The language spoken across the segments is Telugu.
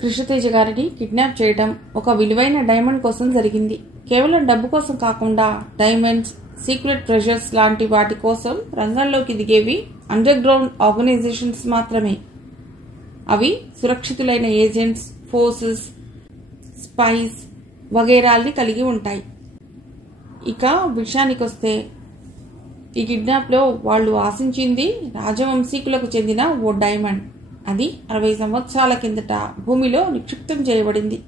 కృష్ణతేజ గారిని కిడ్నాప్ చేయడం ఒక విలువైన డైమండ్ కోసం జరిగింది. కేవలం డబ్బు కోసం కాకుండా డైమండ్స్, సీక్రెట్ ట్రెజర్స్ లాంటి వాటి కోసం రంగంలోకి దిగేవి అండర్ గ్రౌండ్ ఆర్గనైజేషన్స్ మాత్రమే. అవి సురక్షితులైన ఏజెంట్స్, ఫోర్సెస్, స్పైస్ వగైరాల్ని కలిగి ఉంటాయి. ఇక విషయానికొస్తే ఈ కిడ్నాప్లో వాళ్ళు ఆశించింది రాజవంశీకులకు చెందిన ఓ డైమండ్. అది 60 సంవత్సరాల కిందట భూమిలో నిక్షిప్తం చేయబడింది.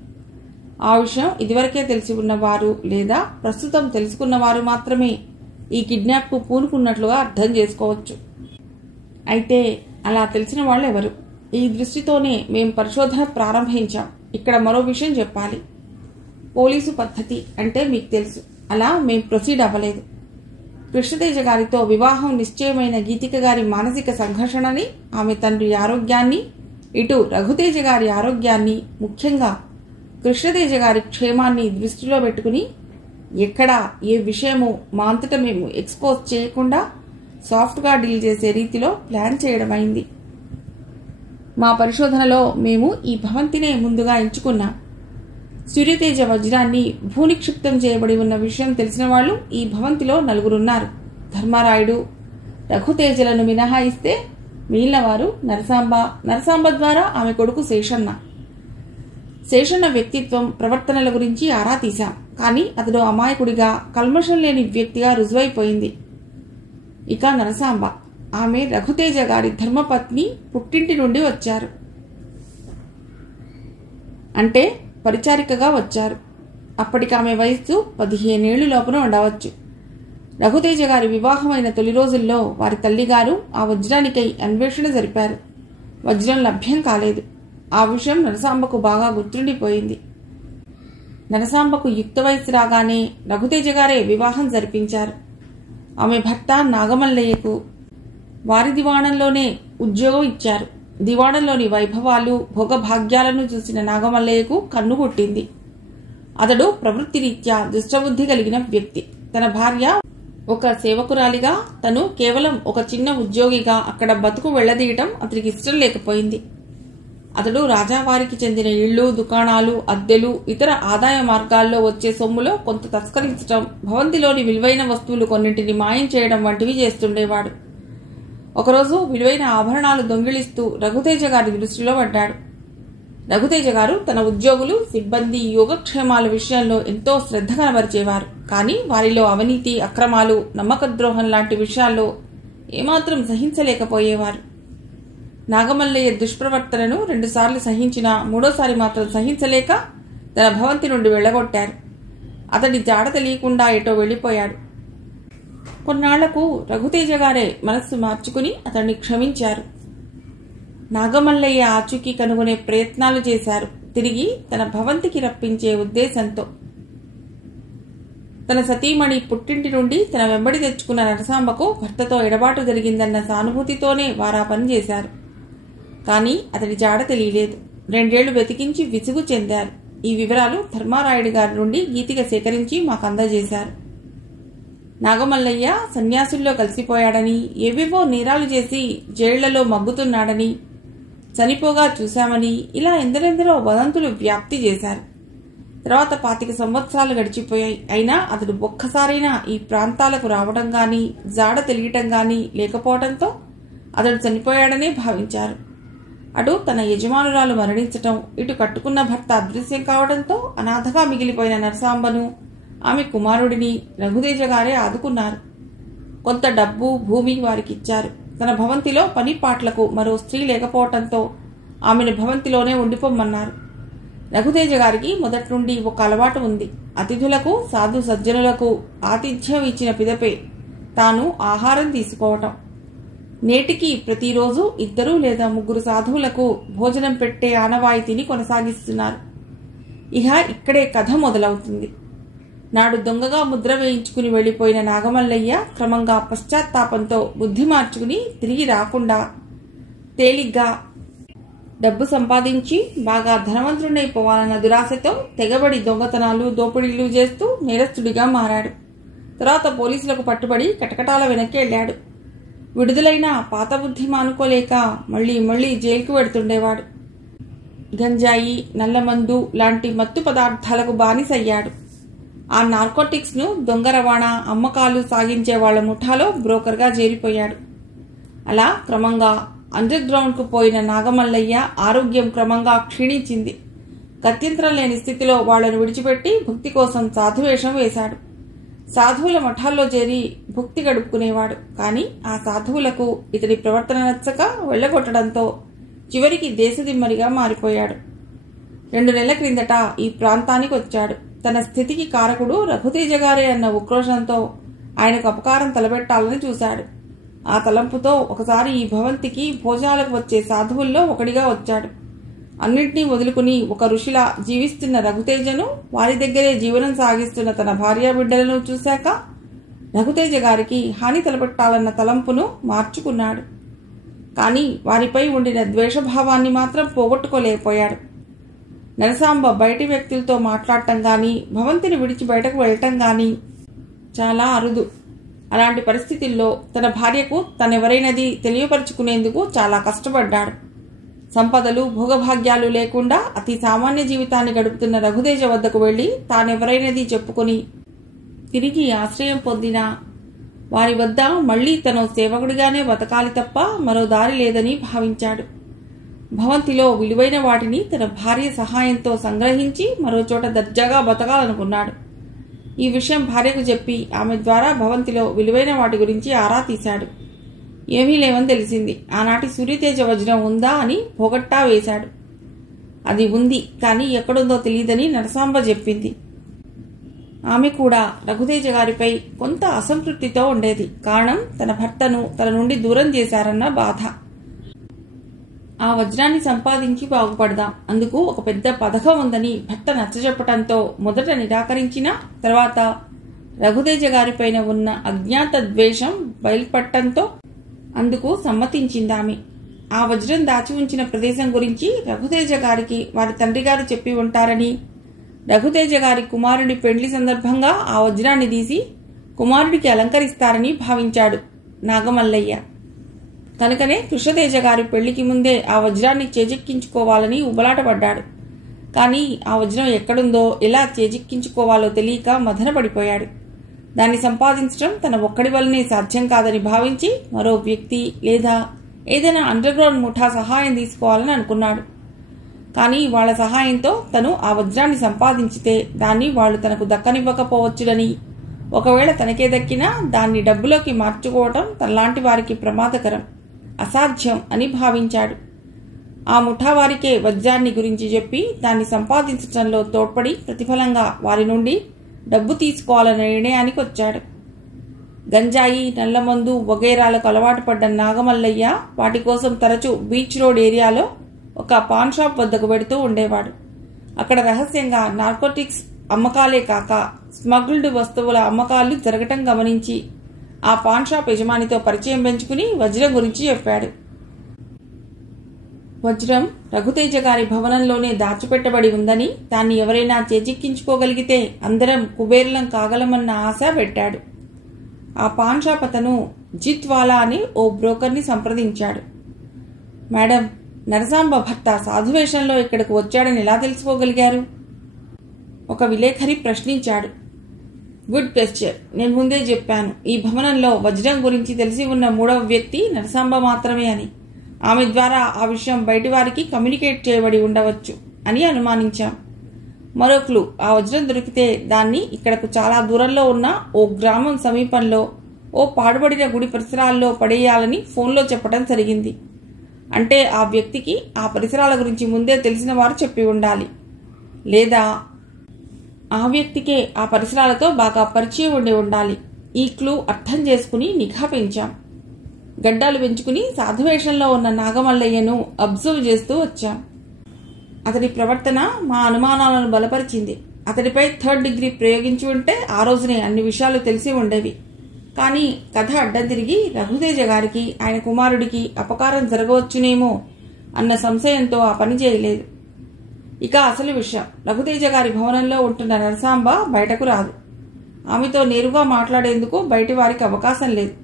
ఆ విషయం ఇదివరకే తెలిసి ఉన్నవారు లేదా ప్రస్తుతం తెలుసుకున్నవారు మాత్రమే ఈ కిడ్నాప్కు పూనుకున్నట్లుగా అర్థం చేసుకోవచ్చు. అయితే అలా తెలిసిన వాళ్ళు ఎవరు? ఈ దృష్టితోనే మేము పరిశోధన ప్రారంభించాం. ఇక్కడ మరో విషయం చెప్పాలి. పోలీసు పద్ధతి అంటే మీకు తెలుసు. అలా మేం ప్రొసీడ్ అవ్వలేదు. కృష్ణతేజ గారితో వివాహం నిశ్చయమైన గీతిక గారి మానసిక సంఘర్షణని, ఆమె తండ్రి ఆరోగ్యాన్ని, ఇటు రఘుతేజ గారి ఆరోగ్యాన్ని, ముఖ్యంగా కృష్ణతేజ గారి క్షేమాన్ని దృష్టిలో పెట్టుకుని ఎక్కడా ఏ విషయము మా అంతటా మేము ఎక్స్పోజ్ చేయకుండా సాఫ్ట్గా డీల్ చేసే రీతిలో ప్లాన్ చేయడమైంది. మా పరిశోధనలో మేము ఈ భవంతినే ముందుగా ఎంచుకున్నాం. సూర్యతేజ వజ్రాన్ని భూనిక్షిప్తం చేయబడి ఉన్న విషయం తెలిసిన వాళ్ళు ఈ భవంతిలో 4 ఉన్నారు. ధర్మారాయుడు, రఘుతేజలను మినహాయిస్తే మిగిలిన వారు నరసాంబ ద్వారా ఆమె కొడుకు శేషన్న. శేషన్న వ్యక్తిత్వం, ప్రవర్తనల గురించి ఆరా తీశాం. కానీ అతడు అమాయకుడిగా, కల్మషం లేని వ్యక్తిగా రుజువైపోయింది. ఇక నరసాంబ, ఆమె రఘుతేజ గారి ధర్మపత్ని, పుట్టింటి నుండి వచ్చారు. అంటే పరిచారికగా వచ్చారు. అప్పటికి ఆమె వయస్సు 15 ఏళ్లు లోపల ఉండవచ్చు. రఘుతేజ గారి వివాహమైన తొలి రోజుల్లో వారి తల్లిగారు ఆ వజ్రానికై అన్వేషణ జరిపారు. వజ్రం లభ్యం కాలేదు. ఆ విషయం నరసాంబకు బాగా గుర్తుండిపోయింది. నరసాంబకు యుక్త వయస్సు రాగానే రఘుతేజ గారే వివాహం జరిపించారు. ఆమె భర్త నాగమల్లయ్యకు వారి దివాణంలోనే ఉద్యోగం ఇచ్చారు. దివాణంలోని వైభవాలు, భోగభాగ్యాలను చూసిన నాగమల్లయ్యకు కన్ను కొట్టింది. అతడు ప్రవృత్తిరీత్యా దుష్టబుద్ధి కలిగిన వ్యక్తి. తన భార్య ఒక సేవకురాలిగా, తను కేవలం ఒక చిన్న ఉద్యోగిగా అక్కడ బతుకు వెళ్లదీయటం అతనికి ఇష్టం లేకపోయింది. అతడు రాజావారికి చెందిన ఇళ్లు, దుకాణాలు, అద్దెలు, ఇతర ఆదాయ మార్గాల్లో వచ్చే సొమ్ములో కొంత తస్కరించడం, భవంతిలోని విలువైన వస్తువులు కొన్నింటిని మాయం చేయడం వంటివి చేస్తుండేవాడు. ఒకరోజు విలువైన ఆభరణాలు దొంగిలిస్తూ రఘుతేజ గారి దృష్టిలో పడ్డాడు. రఘుతేజ గారు తన ఉద్యోగులు, సిబ్బంది యోగక్షేమాల విషయంలో ఎంతో శ్రద్ధ కనబరిచేవారు. కానీ వారిలో అవినీతి, అక్రమాలు, నమ్మకద్రోహం లాంటి విషయాల్లో ఏమాత్రం సహించలేకపోయేవారు. నాగమల్లయ్య దుష్ప్రవర్తనను 2 సార్లు సహించినా 3వసారి మాత్రం సహించలేక తన భవంతి నుండి వెళ్లగొట్టారు. అతడి జాడ తెలియకుండా ఎటో వెళ్లిపోయాడు. కొన్నాళ్లకు రఘుతేజ గారే మనస్సు మార్చుకుని అతన్ని క్షమించారు. నాగమల్లయ్య ఆచూకీ కనుగొనే ప్రయత్నాలు చేశారు. తిరిగి తన భవంతికి రప్పించే ఉద్దేశంతో. తన సతీమణి పుట్టింటి నుండి తన వెంబడి తెచ్చుకున్న నరసాంబకు భర్తతో ఎడబాటు జరిగిందన్న సానుభూతితోనే వారా పని చేశారు. కానీ అతడి జాడ తెలియలేదు. 2 ఏళ్లు వెతికించి విసుగు చెందారు. ఈ వివరాలు ధర్మారాయుడు గారి నుండి గీతిక సేకరించి మాకు అందజేశారు. నాగమల్లయ్య సన్యాసుల్లో కలిసిపోయాడని, ఏవేవో నేరాలు చేసి జైళ్లలో మగ్గుతున్నాడని, చనిపోగా చూశామని, ఇలా ఎందరెందరో వదంతులు వ్యాప్తి చేశారు. తర్వాత 25 సంవత్సరాలు గడిచిపోయాయి. అయినా అతడు ఒక్కసారైనా ఈ ప్రాంతాలకు రావడం గాని, జాడ తెలియటం గాని లేకపోవడంతో అతడు చనిపోయాడనే భావించారు. అటు తన యజమానురాలు మరణించటం, ఇటు కట్టుకున్న భర్త అదృశ్యం కావడంతో అనాథగా మిగిలిపోయిన నరసాంబను, ఆమె కుమారుడిని రఘుతేజ గారే ఆదుకున్నారు. కొంత డబ్బు, భూమి వారికిచ్చారు. తన భవంతిలో పని పాట్లకు మరో స్త్రీ లేకపోవడంతో ఆమెను భవంతిలోనే ఉండిపోమ్మన్నారు. రఘుతేజ గారికి మొదటి నుండి ఒక అలవాటు ఉంది. అతిథులకు, సాధు సజ్జనులకు ఆతిథ్యం ఇచ్చిన పిదపే తాను ఆహారం తీసుకోవటం. నేటికి ప్రతిరోజు 2 లేదా 3 సాధువులకు భోజనం పెట్టే ఆనవాయితీని కొనసాగిస్తున్నారు. ఇహ ఇక్కడే కథ మొదలవుతుంది. నాడు దొంగగా ముద్ర వేయించుకుని వెళ్లిపోయిన నాగమల్లయ్య క్రమంగా పశ్చాత్తాపంతో బుద్ధి మార్చుకుని తిరిగి రాకుండా తేలిగ్గా డబ్బు సంపాదించి బాగా ధనవంతుడైపోవాలన్న దురాశతో తెగబడి దొంగతనాలు, దోపిడీలు చేస్తూ నేరస్తుడిగా మారాడు. తర్వాత పోలీసులకు పట్టుబడి కటకటాల వెనక్కి వెళ్లాడు. విడుదలైన పాత బుద్ధి మానుకోలేక మళ్లీ జైలుకు వెడుతుండేవాడు. గంజాయి, నల్లమందు లాంటి మత్తు పదార్థాలకు బానిసయ్యాడు. ఆ నార్కోటిక్స్ను దొంగ రవాణా, అమ్మకాలు సాగించే వాళ్ల ముఠాలో బ్రోకర్గా చేరిపోయాడు. అలా క్రమంగా అండర్ గ్రౌండ్కు పోయిన నాగమల్లయ్య ఆరోగ్యం క్రమంగా క్షీణించింది. గత్యంతరం లేని స్థితిలో వాళ్లను విడిచిపెట్టి భక్తి కోసం సాధువేషం వేశాడు. సాధువుల మఠాల్లో చేరి భక్తి గడుపుకునేవాడు. కానీ ఆ సాధువులకు ఇతడి ప్రవర్తన నచ్చక వెళ్లగొట్టడంతో చివరికి దేశదిమ్మరిగా మారిపోయాడు. 2 నెలల క్రిందట ఈ ప్రాంతానికి వచ్చాడు. తన స్థితికి కారకుడు రఘుతేజ గారే అన్న ఉక్రోషంతో ఆయనకు అపకారం తలబెట్టాలని చూశాడు. ఆ తలంపుతో ఒకసారి ఈ భవంతికి భోజనాలకు వచ్చే సాధువుల్లో ఒకడిగా వచ్చాడు. అన్నింటినీ వదులుకుని ఒక ఋషిలా జీవిస్తున్న రఘుతేజను, వారి దగ్గరే జీవనం సాగిస్తున్న తన భార్యాబిడ్డలను చూశాక రఘుతేజ గారికి హాని తలపెట్టాలన్న తలంపును మార్చుకున్నాడు. కానీ వారిపై ఉండిన ద్వేషభావాన్ని మాత్రం పోగొట్టుకోలేకపోయాడు. నరసాంబ బయటి వ్యక్తులతో మాట్లాడటం గాని, భవంతిని విడిచి బయటకు వెళ్లటం గాని చాలా అరుదు. అలాంటి పరిస్థితుల్లో తన భార్యకు తనెవరైనది తెలియపరుచుకునేందుకు చాలా కష్టపడ్డాడు. సంపదలు, భోగభాగ్యాలు లేకుండా అతి సామాన్య జీవితాన్ని గడుపుతున్న రఘుతేజ వద్దకు వెళ్లి తానెవరైనది చెప్పుకుని తిరిగి ఆశ్రయం పొందినా వారి వద్ద మళ్లీ తను సేవకుడిగానే బతకాలి తప్ప మరో దారి లేదని భావించాడు. భవంతిలో విలువైన వాటిని తన భార్య సహాయంతో సంగ్రహించి మరోచోట దర్జాగా బతకాలనుకున్నాడు. ఈ విషయం భార్యకు చెప్పి ఆమె ద్వారా భవంతిలో విలువైన వాటి గురించి ఆరా తీశాడు. ఏమీ లేవని తెలిసింది. ఆనాటి సూర్యతేజ వజ్రం ఉందా అని పోగట్టా వేశాడు. అది ఉంది, కానీ ఎక్కడుందో తెలియదని నరసాంబ చెప్పింది. ఆమె కూడా రఘుతేజ గారిపై కొంత అసంతృప్తితో ఉండేది. కారణం తన భర్తను తన నుండి దూరం చేశారన్న బాధ. ఆ వజ్రాన్ని సంపాదించి బాగుపడదాం, అందుకు ఒక పెద్ద పథకం ఉందని భర్త నచ్చజెప్పటంతో మొదట నిరాకరించిన తర్వాత రఘుతేజ గారిపైన ఉన్న అజ్ఞాత ద్వేషం బయలుపడటంతో అందుకు సమ్మతించిందామె. ఆ వజ్రం దాచి ఉంచిన ప్రదేశం గురించి రఘుతేజ గారికి వారి తండ్రి గారు చెప్పి ఉంటారని, రఘుతేజ గారి కుమారుడి పెండ్లి సందర్భంగా ఆ వజ్రాన్ని తీసి కుమారుడికి అలంకరిస్తారని భావించాడు నాగమల్లయ్య. కనుకనే కృష్ణతేజ గారి పెళ్లికి ముందే ఆ వజ్రాన్ని చేజిక్కించుకోవాలని ఉబలాటపడ్డాడు. కానీ ఆ వజ్రం ఎక్కడుందో, ఎలా చేజిక్కించుకోవాలో తెలియక మదనపడిపోయాడు. దాన్ని సంపాదించడం తన ఒక్కడి వల్లనే సాధ్యం కాదని భావించి మరో వ్యక్తి లేదా ఏదైనా అండర్ గ్రౌండ్ ముఠా సహాయం తీసుకోవాలని అనుకున్నాడు. కానీ వాళ్ల సహాయంతో తను ఆ వజ్రాన్ని సంపాదించితే దాన్ని వాళ్లు తనకు దక్కనివ్వకపోవచ్చునని, ఒకవేళ తనకే దక్కినా దాన్ని డబ్బులోకి మార్చుకోవటం తనలాంటి వారికి ప్రమాదకరం, అసాధ్యం అని భావించాడు. ఆ ముఠా వారికే వజ్రాన్ని గురించి చెప్పి దాన్ని సంపాదించడంలో తోడ్పడి ప్రతిఫలంగా వారి నుండి డబ్బు తీసుకోవాలనే నిర్ణయానికి వచ్చాడు. గంజాయి, నల్లమందు వగైరాలకు అలవాటు పడ్డ నాగమల్లయ్య వాటి కోసం తరచూ బీచ్ రోడ్ ఏరియాలో ఒక పాన్ షాప్ వద్దకు వెడుతూ ఉండేవాడు. అక్కడ రహస్యంగా నార్కోటిక్స్ అమ్మకాలే కాక స్మగ్ల్డ్ వస్తువుల అమ్మకాలు జరగటం గమనించి ఆ పాన్ షాప్ యజమానితో పరిచయం పెంచుకుని వజ్రం గురించి చెప్పాడు. వజ్రం రఘుతేజ గారి భవనంలోనే దాచిపెట్టబడి ఉందని, దాన్ని ఎవరైనా చేజిక్కించుకోగలిగితే అందరం కుబేరులం కాగలమన్న ఆశ పెట్టాడు. ఆ పాన్ షాప్ అతను జిత్వాలా అని ఓ బ్రోకర్ని సంప్రదించాడు. మేడం, నరసాంబ భర్త సాధువేషంలో ఇక్కడకు వచ్చాడని ఎలా తెలుసుకోగలిగారు? ఒక విలేఖరి ప్రశ్నించాడు. Good question. నేను ముందే చెప్పాను, ఈ భవనంలో వజ్రం గురించి తెలిసి ఉన్న 3వ వ్యక్తి నరసాంబ మాత్రమే అని. ఆమె ద్వారా ఆ విషయం బయటి వారికి కమ్యూనికేట్ చేయబడి ఉండవచ్చు అని అనుమానించాం. మరో క్లూ, ఆ వజ్రం దొరికితే దాన్ని ఇక్కడకు చాలా దూరంలో ఉన్న ఓ గ్రామం సమీపంలో ఓ పాడుబడిన గుడి పరిసరాల్లో పడేయాలని ఫోన్లో చెప్పడం జరిగింది. అంటే ఆ వ్యక్తికి ఆ పరిసరాల గురించి ముందే తెలిసిన వారు చెప్పి ఉండాలి, లేదా ఆ వ్యక్తికే ఆ పరిసరాలతో బాగా పరిచయం ఉండి ఉండాలి. ఈ క్లూ అర్థం చేసుకుని నిఘా పెంచాం. గడ్డాలు పెంచుకుని సాధువేషంలో ఉన్న నాగమల్లయ్యను అబ్జర్వ్ చేస్తూ వచ్చాం. అతడి ప్రవర్తన మా అనుమానాలను బలపరిచింది. అతడిపై 3rd డిగ్రీ ప్రయోగించి ఉంటే ఆ రోజునే అన్ని విషయాలు తెలిసి ఉండేవి. కానీ కథ అడ్డం తిరిగి రఘుతేజ గారికి, ఆయన కుమారుడికి అపకారం జరగవచ్చునేమో అన్న సంశయంతో ఆ పని చేయలేదు. ఇక అసలు విషయం, రఘుతేజ గారి భవనంలో ఉంటున్న నరసాంబ బయటకు రాదు. ఆమెతో నేరుగా మాట్లాడేందుకు బయటి వారికి అవకాశం లేదు.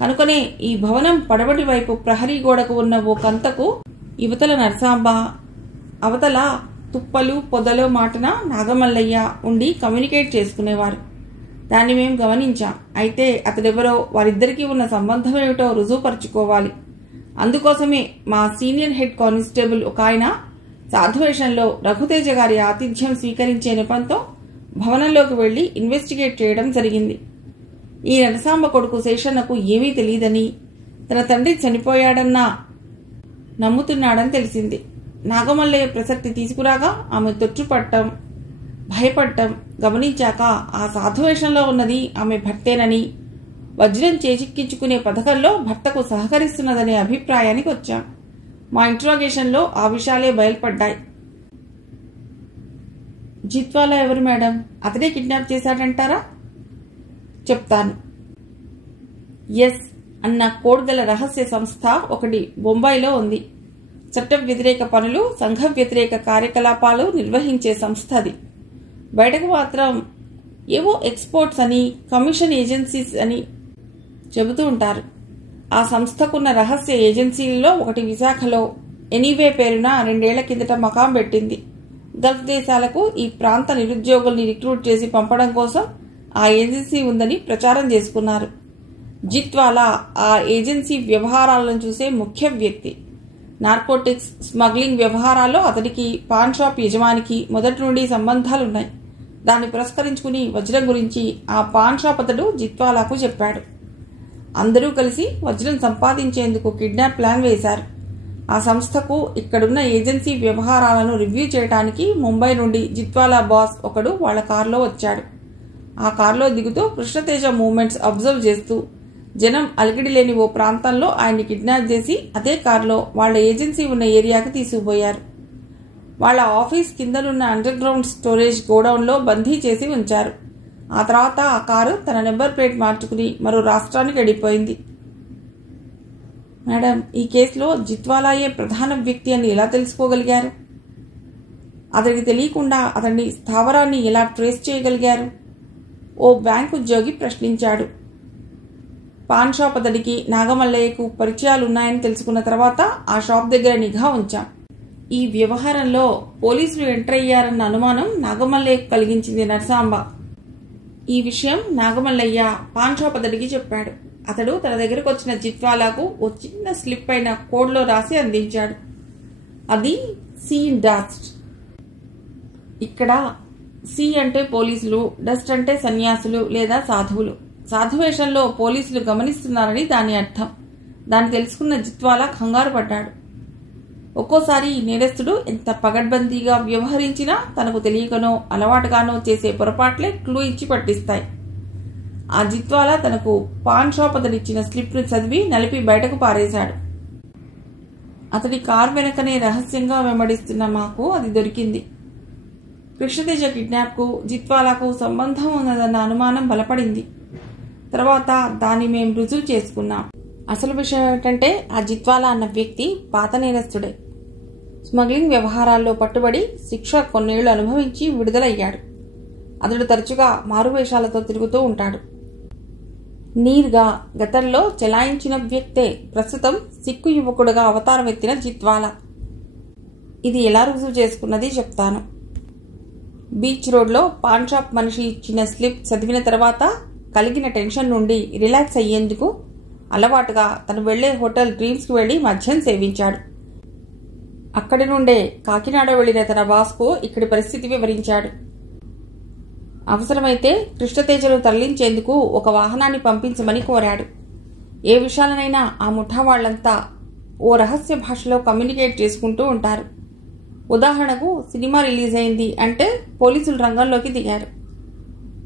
కనుకనే ఈ భవనం పడమటి వైపు ప్రహరీ గోడకు ఉన్న ఓ కంతకు యువతల నరసాంబ, అవతల తుప్పలు పొదలు మాటన నాగమల్లయ్య ఉండి కమ్యూనికేట్ చేసుకునేవారు. దాన్ని మేము గమనించాం. అయితే అతడెవరో, వారిద్దరికీ ఉన్న సంబంధం ఏమిటో రుజువుపరుచుకోవాలి. అందుకోసమే మా సీనియర్ హెడ్ కానిస్టేబుల్ ఒక ఆయన సాధువేషంలో రఘుతేజ గారి ఆతిథ్యం స్వీకరించే నెపంతో భవనంలోకి వెళ్లి ఇన్వెస్టిగేట్ చేయడం జరిగింది. ఈ నరసాంబ కొడుకు శేషన్నకు ఏమీ తెలియదని, తన తండ్రి చనిపోయాడన్నా నమ్ముతున్నాడని తెలిసింది. నాగమల్లయ్య ప్రసక్తి తీసుకురాగా ఆమె తొట్టుపట్టం, భయపడటం గమనించాక ఆ సాధువేషంలో ఉన్నది ఆమె భర్తేనని, వజ్రం చేజిక్కించుకునే పథకంలో భర్తకు సహకరిస్తున్నదనే అభిప్రాయానికి వచ్చాం. మా ఇంట్రాగేషన్లో ఆ విషయాలే బయలుపడ్డాయి. జిత్వాలా ఎవరు మేడం? అతడే కిడ్నాప్ చేశాడంటారా? చెప్తాను. ఎస్ అన్న కోడ్గల రహస్య సంస్థ ఒకటి బొంబాయిలో ఉంది. చట్ట వ్యతిరేక పనులు, సంఘ వ్యతిరేక కార్యకలాపాలు నిర్వహించే సంస్థ అది. బయటకు మాత్రం ఏవో ఎక్స్పోర్ట్స్ అని, కమిషన్ ఏజెన్సీస్ అని చెబుతూ ఉంటారు. ఆ సంస్థకున్న రహస్య ఏజెన్సీలలో ఒకటి విశాఖలో ఎనీవే పేరున 2 ఏళ్ల కిందట మకాం పెట్టింది. గల్ఫ్ దేశాలకు ఈ ప్రాంత నిరుద్యోగుల్ని రిక్రూట్ చేసి పంపడం కోసం ఆ ఏజెన్సీ ఉందని ప్రచారం చేసుకున్నారు. జిత్వాలా ఆ ఏజెన్సీ వ్యవహారాలను చూసే ముఖ్య వ్యక్తి. నార్కోటిక్స్ స్మగ్లింగ్ వ్యవహారాల్లో అతడికి పాన్ షాప్ యజమానికి మొదటి నుండి సంబంధాలున్నాయి. దాన్ని పురస్కరించుకుని వజ్రం గురించి ఆ పాన్ షాప్ అతడు జిత్వాలాకు చెప్పాడు. అందరూ కలిసి వజ్రం సంపాదించేందుకు కిడ్నాప్ ప్లాన్ వేశారు. ఆ సంస్థకు ఇక్కడున్న ఏజెన్సీ వ్యవహారాలను రివ్యూ చేయడానికి ముంబై నుండి జిత్వాలా బాస్ ఒకడు వాళ్ల కారులో వచ్చాడు. ఆ కారులో దిగుతూ కృష్ణతేజ మూవ్మెంట్స్ అబ్జర్వ్ చేస్తూ జనం అలికిడి లేని ఓ ప్రాంతంలో ఆయన్ని కిడ్నాప్ చేసి అదే కారులో వాళ్ల ఏజెన్సీ ఉన్న ఏరియాకి తీసుకుపోయారు. వాళ్ల ఆఫీస్ కిందనున్న అండర్ గ్రౌండ్ స్టోరేజ్ గోడౌన్లో బందీ చేసి ఉంచారు. ఆ తర్వాత ఆ కారు తన నెంబర్ ప్లేట్ మార్చుకుని మరో రాష్ట్రానికి వెళ్ళిపోయింది. మేడం, ఈ కేసులో జిత్వాలాయే ప్రధాన వ్యక్తి అని ఎలా తెలుసుకోగలిగారు? అతడికి తెలియకుండా అతన్ని స్థావరాన్ని ఎలా ట్రేస్ చేయగలిగారు? ఓ బ్యాంకు ఉద్యోగి ప్రశ్నించాడు. పాన్ షాప్ అతడికి నాగమల్లయ్యకు పరిచయాలున్నాయని తెలుసుకున్న తర్వాత ఆ షాప్ దగ్గర నిఘా ఉంచాం. ఈ వ్యవహారంలో పోలీసులు ఎంటర్ అయ్యారన్న అనుమానం నాగమల్లయ్యకు కలిగించింది నరసాంబ. ఈ విషయం నాగమల్లయ్య పాన్ షాప్ అతడికి చెప్పాడు. అతడు తన దగ్గరకు వచ్చిన జిత్వాలాకు ఓ చిన్న స్లిప్ అయిన కోడ్లో రాసి అందించాడు. అది సీ డస్ట్. ఇక్కడ సి అంటే పోలీసులు, డస్ట్ అంటే సన్యాసులు లేదా సాధువులు. సాధువేషంలో పోలీసులు గమనిస్తున్నారని దాని అర్థం. దాన్ని తెలుసుకున్న జిత్వాలా కంగారు పడ్డాడు. ఒక్కోసారి నేరస్తుడు ఎంత పగడ్బందీగా వ్యవహరించినా తనకు తెలియకనో అలవాటుగానో చేసే పొరపాట్లే క్లూ ఇచ్చి పట్టిస్తాయి. ఆ జిత్వాలా తనకు పాన్ షాప్ అతడిచ్చిన స్లిప్ను చదివి నలిపి బయటకు పారేశాడు. అతడి కారు వెనకనే రహస్యంగా వెంబడిస్తున్న మాకు అది దొరికింది. కృష్ణతేజ కిడ్నాప్కు జిత్వాలాకు సంబంధం ఉన్నదన్న అనుమానం బలపడింది. తర్వాత దాన్ని మేం రుజువు చేసుకున్నాం. అసలు విషయం ఏమిటంటే ఆ జిత్వాలా అన్న వ్యక్తి పాత నేరస్తుడే. స్మగ్లింగ్ వ్యవహారాల్లో పట్టుబడి శిక్ష కొన్నేళ్లు అనుభవించి విడుదలయ్యాడు. అతడు తరచుగా మారువేషాలతో తిరుగుతూ ఉంటాడు. నీర్గా గతంలో చెలాయించిన వ్యక్తే ప్రస్తుతం సిక్కు యువకుడుగా అవతారం ఎత్తిన జిత్వాలా. ఇది ఎలా రుజువు చేసుకున్నది చెప్తాను. బీచ్ రోడ్లో పాన్ షాప్ మనిషి ఇచ్చిన స్లిప్ చదివిన తర్వాత కలిగిన టెన్షన్ నుండి రిలాక్స్ అయ్యేందుకు అలవాటుగా తను వెళ్లే హోటల్ డ్రీమ్స్కి వెళ్లి మద్యం సేవించాడు. అక్కడి నుండే కాకినాడ వెళ్లిన తన బాస్కు ఇక్కడి పరిస్థితి వివరించాడు. అవసరమైతే కృష్ణతేజను తరలించేందుకు ఒక వాహనాన్ని పంపించమని కోరాడు. ఏ విషయాలనైనా ఆ ముఠా వాళ్లంతా ఓ రహస్య భాషలో కమ్యూనికేట్ చేసుకుంటూ ఉంటారు. ఉదాహరణకు సినిమా రిలీజ్ అయింది అంటే పోలీసులు రంగంలోకి దిగారు.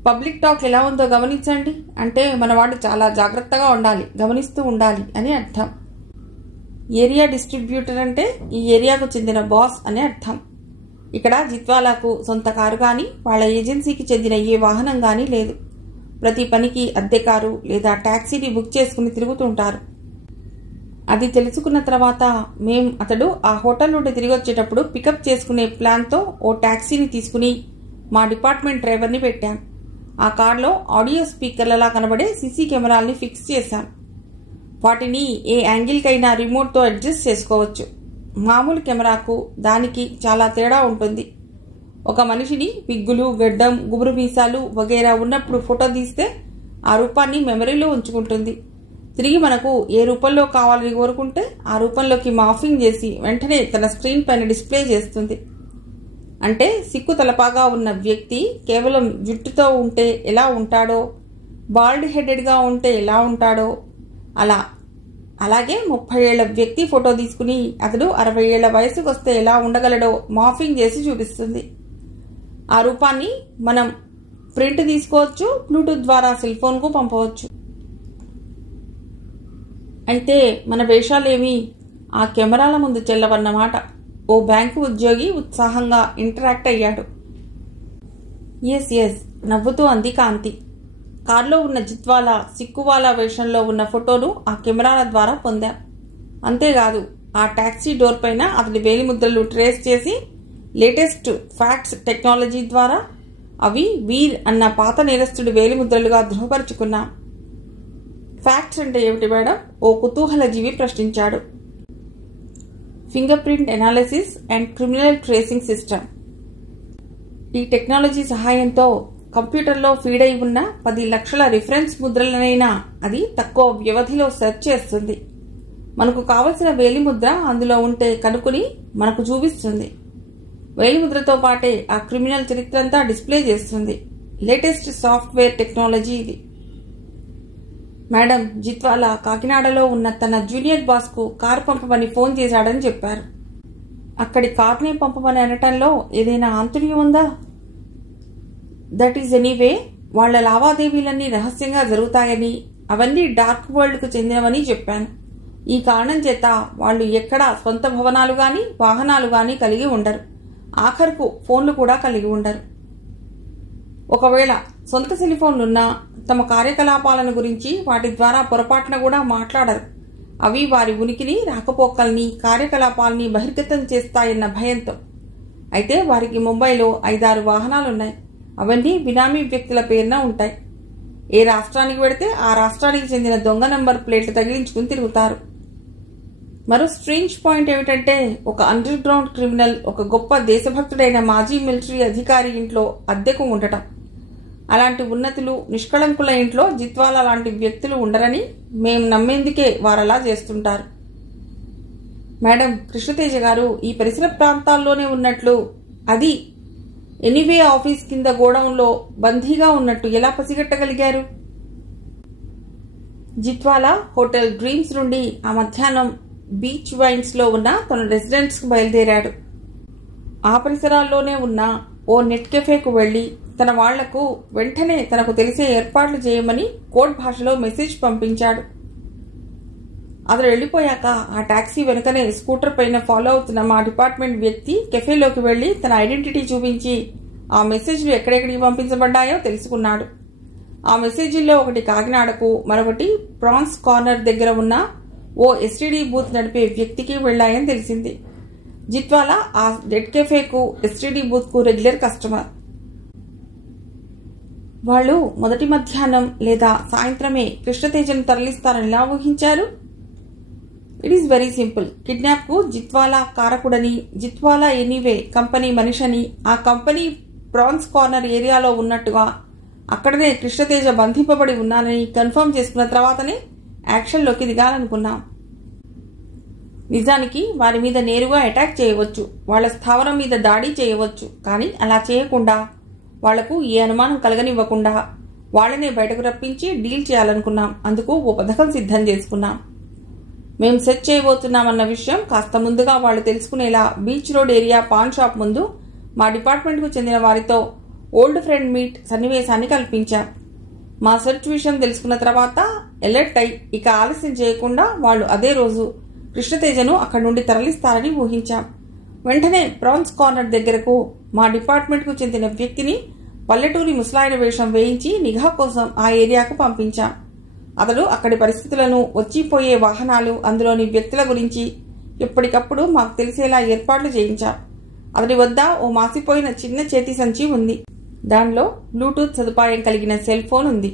పబ్లిక్ టాక్ ఎలా ఉందో గమనించండి అంటే మనవాడు చాలా జాగ్రత్తగా ఉండాలి, గమనిస్తూ ఉండాలి అని అర్థం. ఏరియా డిస్ట్రిబ్యూటర్ అంటే ఈ ఏరియాకు చెందిన బాస్ అని అర్థం. ఇక్కడ జిత్వాలాకు సొంత కారు కానీ వాళ్ళ ఏజెన్సీకి చెందిన ఏ వాహనం కానీ లేదు. ప్రతి పనికి అద్దె కారు లేదా టాక్సీని బుక్ చేసుకుని తిరుగుతుంటారు. అది తెలుసుకున్న తర్వాత అతడు ఆ హోటల్ నుండి తిరిగి వచ్చేటప్పుడు పికప్ చేసుకునే ప్లాన్తో ఓ టాక్సీని తీసుకుని మా డిపార్ట్మెంట్ డ్రైవర్ని పెట్టాం. ఆ కార్లో ఆడియో స్పీకర్లలా కనబడే సీసీ కెమెరాల్ని ఫిక్స్ చేశాం. వాటిని ఏ యాంగిల్కైనా రిమోట్తో అడ్జస్ట్ చేసుకోవచ్చు. మామూలు కెమెరాకు దానికి చాలా తేడా ఉంటుంది. ఒక మనిషిని విగ్గులు, గడ్డం, గుబురు మీసాలు వగైరా ఉన్నప్పుడు ఫోటో తీస్తే ఆ రూపాన్ని మెమరీలో ఉంచుకుంటుంది. తిరిగి మనకు ఏ రూపంలో కావాలని కోరుకుంటే ఆ రూపంలోకి మార్ఫింగ్ చేసి వెంటనే తన స్క్రీన్ పైన డిస్ప్లే చేస్తుంది. అంటే సిక్కు తలపాగా ఉన్న వ్యక్తి కేవలం జుట్టుతో ఉంటే ఎలా ఉంటాడో, బాల్డ్ హెడెడ్గా ఉంటే ఎలా ఉంటాడో అలాగే 30 ఏళ్ల వ్యక్తి ఫోటో తీసుకుని అతడు 60 ఏళ్ల వయసుకు వస్తే ఎలా ఉండగలడో మార్ఫింగ్ చేసి చూపిస్తుంది. ఆ రూపాన్ని మనం ప్రింట్ తీసుకోవచ్చు, బ్లూటూత్ ద్వారా సెల్ ఫోన్కు పంపవచ్చు. అయితే మన వేషాలేమి ఆ కెమెరాల ముందు చెల్లవన్నమాట. ఓ బ్యాంకు ఉద్యోగి ఉత్సాహంగా ఇంటరాక్ట్ అయ్యాడు. ఎస్ నవ్వుతూ అంది కాంతి. కారులో ఉన్న జిత్వాలా, సిక్కువాలా వేషంలో ఉన్న ఫోటోను ఆ కెమెరాల ద్వారా పొందాం. అంతేకాదు ఆ టాక్సీ డోర్ పైన అతడి వేలిముద్రలు ట్రేస్ చేసి లేటెస్ట్ ఫ్యాక్ట్స్ టెక్నాలజీ ద్వారా అవి వీర్ అన్న పాత నేరస్తుడి వేలిముద్రలుగా ధృవపరుచుకున్నాం. ఫ్యాక్ట్స్ అంటే ఏమిటి మేడం? ఓ కుతూహల జీవి ప్రశ్నించాడు. Finger print analysis and criminal tracing system. ఈ టెక్నాలజీ సహాయంతో కంప్యూటర్లో ఫీడ్ అయి ఉన్న 10 లక్షల రిఫరెన్స్ ముద్రలనైనా అది తక్కువ వ్యవధిలో సెర్చ్ చేస్తుంది. మనకు కావలసిన వేలిముద్ర అందులో ఉంటే కనుక్కుని మనకు చూపిస్తుంది. వేలిముద్రతో పాటే ఆ క్రిమినల్ చరిత్ర అంతా డిస్ప్లే చేస్తుంది. లేటెస్ట్ సాఫ్ట్వేర్ టెక్నాలజీ ఇది. మేడం, జిత్వాలా కాకినాడలో ఉన్న తన జూనియర్ బాస్కు కారు పంపమని ఫోన్ చేశాడని చెప్పారు. అక్కడి కార్నే పంపమని అనటంలో ఏదైనా ఆంతర్యం ఉందా? దట్ ఈజ్ ఎనీవే, వాళ్ల లావాదేవీలన్నీ రహస్యంగా జరుగుతాయని, అవన్నీ డార్క్ వరల్డ్కు చెందినవని చెప్పాను. ఈ కారణం చేత వాళ్ళు ఎక్కడా సొంత భవనాలు గాని వాహనాలు గాని కలిగి ఉండరు. ఆఖరుకు ఫోన్లు కూడా కలిగి ఉండరు. ఒకవేళ సొంత సెలిఫోన్లున్నా తమ కార్యకలాపాలను గురించి వాటి ద్వారా పొరపాటున కూడా మాట్లాడరు. అవి వారి ఉనికిని, రాకపోకల్ని, కార్యకలాపాలని బహిర్గతం చేస్తాయన్న భయంతో. అయితే వారికి ముంబైలో 5-6 వాహనాలున్నాయి. అవన్నీ బినామీ వ్యక్తుల పేరున ఉంటాయి. ఏ రాష్ట్రానికి వెడితే ఆ రాష్ట్రానికి చెందిన దొంగ నంబర్ ప్లేట్లు తగిలించుకుని తిరుగుతారు. మరో స్ట్రేంజ్ పాయింట్ ఏమిటంటే, ఒక అండర్ గ్రౌండ్ క్రిమినల్ ఒక గొప్ప దేశభక్తుడైన మాజీ మిలిటరీ అధికారి ఇంట్లో అద్దెకు ఉండటం. అలాంటి ఉన్నతులు, నిష్కళంకుల ఇంట్లో జిత్వాలా లాంటి వ్యక్తులు ఉండరని మేం నమ్మేందుకే వారలా చేస్తుంటారు. మేడం, కృష్ణతేజ గారు ఈ పరిసర ప్రాంతాల్లోనే ఉన్నట్లు, అది ఎనీవే ఆఫీస్ కింద గోడౌన్లో బందీగా ఉన్నట్టు ఎలా పసిగట్టగలిగారు? జిత్వాలా హోటల్ డ్రీమ్స్ నుండి ఆ మధ్యాహ్నం బీచ్ వైన్స్ లో ఉన్న తన రెసిడెన్స్ కు బయలుదేరాడు. ఆ పరిసరాల్లోనే ఉన్న ఓ నెట్ కెఫేకు వెళ్లి తన వాళ్లకు వెంటనే తనకు తెలిసే ఏర్పాట్లు చేయమని కోడ్ భాషలో మెసేజ్ పంపించాడు. అతడు వెళ్లిపోయాక ఆ టాక్సీ వెనుకనే స్కూటర్ పైన ఫాలో అవుతున్న మా డిపార్ట్మెంట్ వ్యక్తి కెఫేలోకి వెళ్లి తన ఐడెంటిటీ చూపించి ఆ మెసేజ్లు ఎక్కడెక్కడికి పంపించబడ్డాయో తెలుసుకున్నాడు. ఆ మెసేజ్ల్లో ఒకటి కాకినాడకు, మరొకటి ప్రాన్స్ కార్నర్ దగ్గర ఉన్న ఓ ఎస్టీడీ బూత్ నడిపే వ్యక్తికి వెళ్లాయని తెలిసింది. జిత్వాలా ఆ నెట్ కెఫేకు, ఎస్టీడీ బూత్ కు రెగ్యులర్ కస్టమర్. వాళ్లు మొదటి మధ్యాహ్నం లేదా సాయంత్రమే కృష్ణతేజను తరలిస్తారని ఎలా ఊహించారు? It is very simple. Kidnap కు జిత్వాలా కారకుడని, జిత్వాలా ఎనీవే కంపెనీ మనిషని, ఆ కంపెనీ ప్రాన్స్ కార్నర్ ఏరియాలో ఉన్నట్టుగా అక్కడనే కృష్ణతేజ బంధింపబడి ఉన్నానని కన్ఫర్మ్ చేసుకున్న తర్వాతనే యాక్షన్లోకి దిగాలనుకున్నాం. నిజానికి వారి మీద నేరుగా అటాక్ చేయవచ్చు, వాళ్ల స్థావరం మీద దాడి చేయవచ్చు. కానీ అలా చేయకుండా, వాళ్లకు ఏ అనుమానం కలగనివ్వకుండా వాళ్లనే బయటకు రప్పించి డీల్ చేయాలనుకున్నాం. అందుకు ఓ పథకం సిద్ధం చేసుకున్నాం. మేం సెట్ చేయబోతున్నామన్న విషయం కాస్త ముందుగా వాళ్లు తెలుసుకునేలా beach road area paan shop ముందు మా డిపార్ట్మెంట్కు చెందిన వారితో ఓల్డ్ ఫ్రెండ్ మీట్ సన్నివేశాన్ని కల్పించాం. మా సెర్చ్ విషయం తెలుసుకున్న తర్వాత అలర్ట్ అయి ఇక ఆలస్యం చేయకుండా వాళ్లు అదే రోజు కృష్ణతేజను అక్కడి నుండి తరలిస్తారని ఊహించాం. వెంటనే ప్రాన్స్ కార్నర్ దగ్గరకు మా డిపార్ట్మెంట్కు చెందిన వ్యక్తిని పల్లెటూరి ముసలాయన వేషం వేయించి నిఘా కోసం ఆ ఏరియాకు పంపించాం. అతడు అక్కడి పరిస్థితులను, వచ్చిపోయే వాహనాలు, అందులోని వ్యక్తుల గురించి ఎప్పటికప్పుడు మాకు తెలిసేలా ఏర్పాట్లు చేయించాం. అతడి వద్ద ఓ మాసిపోయిన చిన్న చేతి సంచి ఉంది. దానిలో బ్లూటూత్ సదుపాయం కలిగిన సెల్ ఫోన్ ఉంది.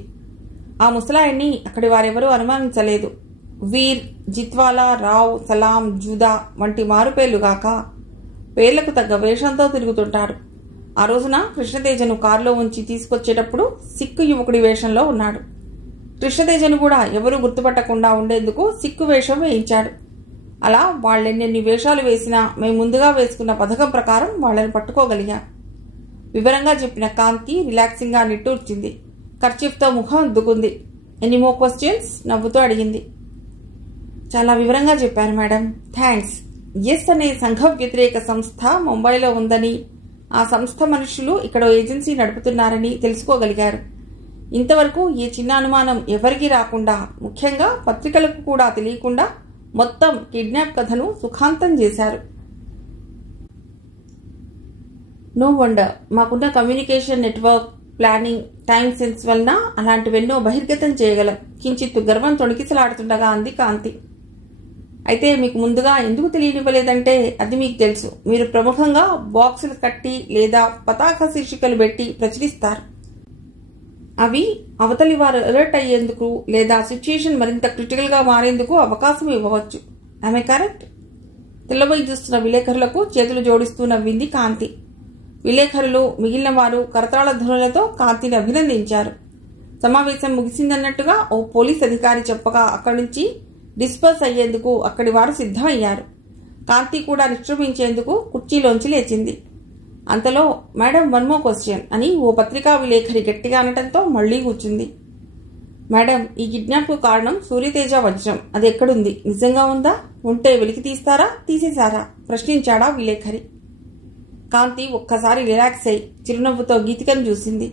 ఆ ముసలాయన్ని అక్కడి వారెవరూ అనుమానించలేదు. వీర్, జిత్వాలా, రావ్, సలాం, జూదా వంటి మారుపేర్లుగాక పేర్లకు తగ్గ వేషంతో తిరుగుతుంటాడు. ఆ రోజున కృష్ణతేజను కారులో ఉంచి తీసుకొచ్చేటప్పుడు సిక్కు యువకుడి వేషంలో ఉన్నాడు. కృష్ణతేజను కూడా ఎవరూ గుర్తుపట్టకుండా ఉండేందుకు సిక్కు వేషం వేయించాడు. అలా వాళ్ళెన్నెన్ని వేషాలు వేసినా మేము ముందుగా వేసుకున్న పథకం ప్రకారం వాళ్ళని పట్టుకోగలిగాం. వివరంగా చెప్పిన కాంతి రిలాక్సింగ్గా నిట్టూర్చింది. కర్చీఫ్తో ముఖం అద్దుకుంది. Any more questions? నవ్వుతూ అడిగింది. చాలా వివరంగా చెప్పారు మేడం, థ్యాంక్స్. ఎస్ అనే సంఘ వ్యతిరేక సంస్థ ముంబైలో ఉందని, ఆ సంస్థ మనుషులు ఇక్కడ ఏజెన్సీ నడుపుతున్నారని తెలుసుకోగలిగారు. ఇంతవరకు ఏ చిన్న అనుమానం ఎవరికీ రాకుండా, ముఖ్యంగా పత్రికలకు కూడా తెలియకుండా మొత్తం కిడ్నాప్ కథను సుఖాంతం చేశారు. నో వండర్, మాకున్న communication network, planning, time sense వలన అలాంటివెన్నో బహిర్గతం చేయగలం. కించిత్తు గర్వం తొణికిసలాడుతుండగా అంది కాంతి. అయితే మీకు ముందుగా ఎందుకు తెలియనివ్వలేదంటే అది మీకు తెలుసు. మీరు ప్రముఖంగా బాక్సులు కట్టి లేదా పతాక శీర్షికలు పెట్టి ప్రచురిస్తారు. అవి అవతలి వారు అలర్ట్ అయ్యేందుకు లేదా సిచ్యుయేషన్ మరింత క్రిటికల్గా మారేందుకు అవకాశం ఇవ్వవచ్చు. ఆమె కరెక్ట్? తెల్లబోయి చూస్తున్న విలేకరులకు చేతులు జోడిస్తూ నవ్వింది కాంతి. విలేకరులు, మిగిలిన వారు కరతాళ ధ్వనులతో కాంతిని అభినందించారు. సమావేశం ముగిసిందన్నట్టుగా ఓ పోలీస్ అధికారి చెప్పగా అక్కడి నుంచి డిస్పర్స్ అయ్యేందుకు అక్కడి వారు సిద్ధమయ్యారు. కాంతి కూడా నిష్క్రమించేందుకు కుర్చీలోంచి లేచింది. అంతలో మేడం, వన్ మోర్ క్వశ్చన్ అని ఓ పత్రికా విలేకరి గట్టిగా అనటంతో మళ్లీ కూర్చుంది. మేడం, ఈ కిడ్నాప్కు కారణం సూర్యతేజ వజ్రం. అది ఎక్కడుంది? నిజంగా ఉందా? ఉంటే వెలికి తీస్తారా, తీసేశారా? ప్రశ్నించాడా విలేకరి. కాంతి ఒక్కసారి రిలాక్స్ అయి చిరునవ్వుతో గీతికను చూసింది.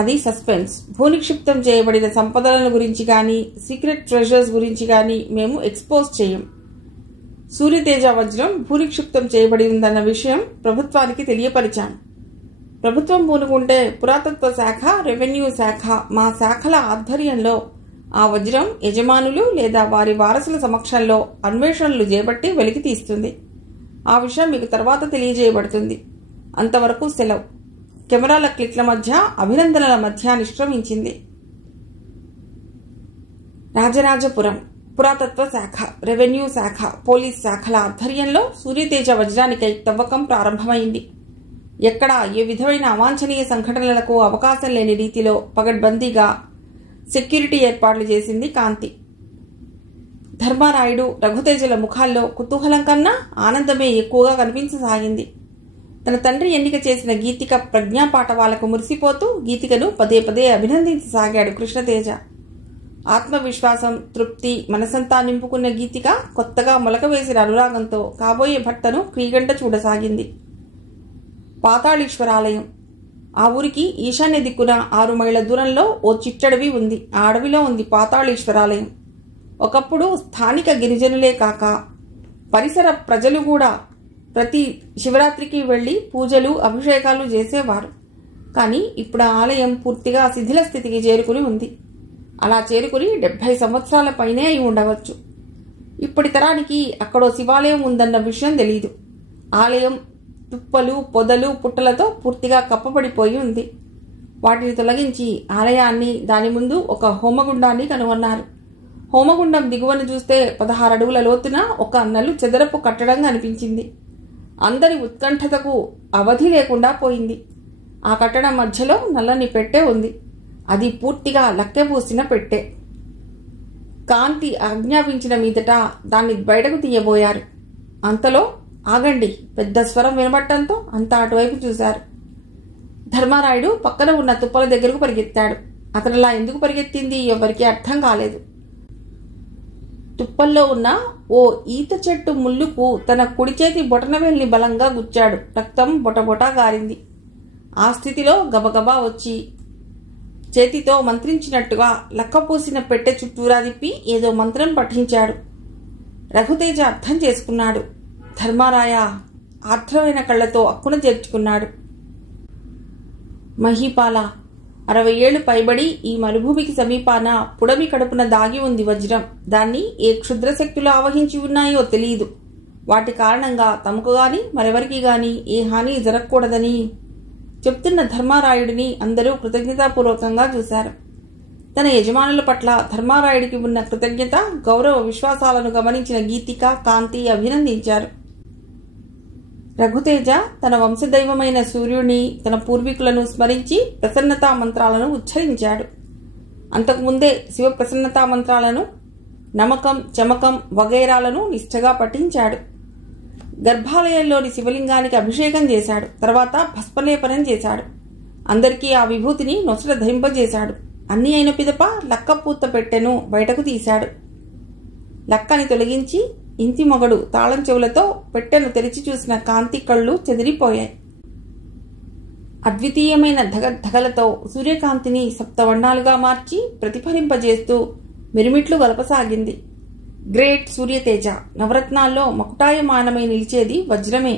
అది సస్పెన్స్. భూనిక్షిప్తం చేయబడిన సంపదల గురించి కానీ, సీక్రెట్ ట్రెజర్స్ గురించి కానీ మేము ఎక్స్పోజ్ చేయం. సూర్యతేజ వజ్రం భూనిక్షిప్తం చేయబడి ఉందన్న విషయం ప్రభుత్వానికి తెలియపరిచాం. ప్రభుత్వం పూనుకుంటే పురాతత్వ శాఖ, రెవెన్యూ శాఖ, మా శాఖల ఆధ్వర్యంలో ఆ వజ్రం యజమానులు లేదా వారి వారసుల సమక్షంలో అన్వేషణలు చేపట్టి వెలికి తీస్తుంది. ఆ విషయం మీకు తర్వాత తెలియజేయబడుతుంది. అంతవరకు సెలవు. కెమెరాల క్లిక్ల మధ్య, అభినందనల మధ్య నిష్క్రమించింది. రాజరాజపురం పురాతత్వ శాఖ, రెవెన్యూ శాఖ, పోలీస్ శాఖల ఆధ్వర్యంలో సూర్యతేజ వజ్రానికై తవ్వకం ప్రారంభమైంది. ఎక్కడా ఏ విధమైన అవాంఛనీయ సంఘటనలకు అవకాశం లేని రీతిలో పగడ్బందీగా సెక్యూరిటీ ఏర్పాట్లు చేసింది కాంతి. ధర్మారాయుడు, రఘుతేజల ముఖాల్లో కుతూహలం కన్నా ఆనందమే ఎక్కువగా కనిపించసాగింది. తన తండ్రి ఎన్నిక చేసిన గీతిక ప్రజ్ఞాపాఠవాలకు మురిసిపోతూ గీతికను పదే పదే అభినందించసాగాడు కృష్ణతేజ. ఆత్మవిశ్వాసం, తృప్తి మనసంతా నింపుకున్న గీతిక కొత్తగా మొలక వేసిన అనురాగంతో కాబోయే భర్తను క్రీగంట చూడసాగింది. పాతాళీశ్వరాలయం. ఆ ఊరికి ఈశాన్య దిక్కున 6 మైళ్ళ దూరంలో ఓ చిట్టడవి ఉంది. ఆ అడవిలో ఉంది పాతాళీశ్వరాలయం. ఒకప్పుడు స్థానిక గిరిజనులే కాక పరిసర ప్రజలు కూడా ప్రతి శివరాత్రికి వెళ్లి పూజలు, అభిషేకాలు చేసేవారు. కానీ ఇప్పుడు ఆ ఆలయం పూర్తిగా శిథిల స్థితికి చేరుకుని ఉంది. అలా చేరుకుని 70 సంవత్సరాల పైనే అయి ఉండవచ్చు. ఇప్పటి తరానికి అక్కడో శివాలయం ఉందన్న విషయం తెలీదు. ఆలయం తుప్పలు, పొదలు, పుట్టలతో పూర్తిగా కప్పబడిపోయి ఉంది. వాటిని తొలగించి ఆలయాన్ని, దాని ముందు ఒక హోమగుండాన్ని కనుగొన్నారు. హోమగుండం దిగువను చూస్తే 16 అడుగుల లోతున ఒక నలు చెదరపు కట్టడం కనిపించింది. అందరి ఉత్కంఠతకు అవధి లేకుండా పోయింది. ఆ కట్టడం మధ్యలో నల్లని పెట్టె ఉంది. అది పూర్తిగా లక్కెపూసిన పెట్టె. కాంతి ఆజ్ఞాపించిన మీదట దాన్ని బయటకు తీయబోయారు. అంతలో ఆగండి పెద్ద స్వరం వినబట్టంతో అంతా అటువైపు చూశారు. ధర్మారాయుడు పక్కన ఉన్న తుప్పల దగ్గరకు పరిగెత్తాడు. అతనిలా ఎందుకు పరిగెత్తింది ఎవరికీ అర్థం కాలేదు. తుప్పల్లో ఉన్న ఓ ఈత చెట్టు ముళ్ళుకు తన కుడి చేతి బొటనవేలిని బలంగా గుచ్చాడు. రక్తం బొటబొటా గారింది. ఆ స్థితిలో గబగబా వచ్చి చేతితో మంత్రించినట్టుగా లక్కపూసిన పెట్టె చుట్టూరా తిప్పి ఏదో మంత్రం పఠించాడు. రఘుతేజ అర్థం చేసుకున్నాడు. ధర్మారాయ ఆర్ద్రమైన కళ్లతో అక్కున చేర్చుకున్నాడు. మహీపాల, 60 ఏళ్లు పైబడి ఈ మరుభూమికి సమీపాన పుడమి కడుపున దాగి ఉంది వజ్రం. దాన్ని ఏ క్షుద్రశక్తులు ఆవహించి ఉన్నాయో తెలియదు. వాటి కారణంగా తమకు గాని మరెవరికి గాని ఏ హాని జరగకూడదని చెప్తున్న ధర్మారాయుడిని అందరూ కృతజ్ఞతాపూర్వకంగా చూశారు. తన యజమానుల పట్ల ధర్మారాయుడికి ఉన్న కృతజ్ఞత, గౌరవ విశ్వాసాలను గమనించిన గీతిక, కాంతి అభినందించారు. రఘుతేజ తన వంశదైవమైన సూర్యుని, తన పూర్వీకులను స్మరించి ప్రసన్నతా మంత్రాలను ఉచ్చరించాడు. అంతకుముందే శివ ప్రసన్నతా మంత్రాలను, నమకం, చమకం వగైరాలను నిష్ఠగా పఠించాడు. గర్భాలయంలోని శివలింగానికి అభిషేకం చేశాడు. తర్వాత భస్మలేపనం చేశాడు. అందరికీ ఆ విభూతిని నొసట ధరింపజేశాడు. అన్నీ అయిన పిదప లక్కపూత పెట్టెను బయటకు తీశాడు. లక్కని తొలగించి ఇంటి మొగడు తాళం చెవులతో పెట్టెను తెరిచి చూసిన కాంతి కళ్ళు చెదిరిపోయాయి. అద్వితీయమైన ధగలతో సూర్యకాంతిని సప్తవర్ణాలుగా మార్చి ప్రతిఫలింపజేస్తూ మిరుమిట్లు గలపసాగింది. గ్రేట్ సూర్యతేజ. నవరత్నాల్లో మకుటాయమానమై నిలిచేది వజ్రమే.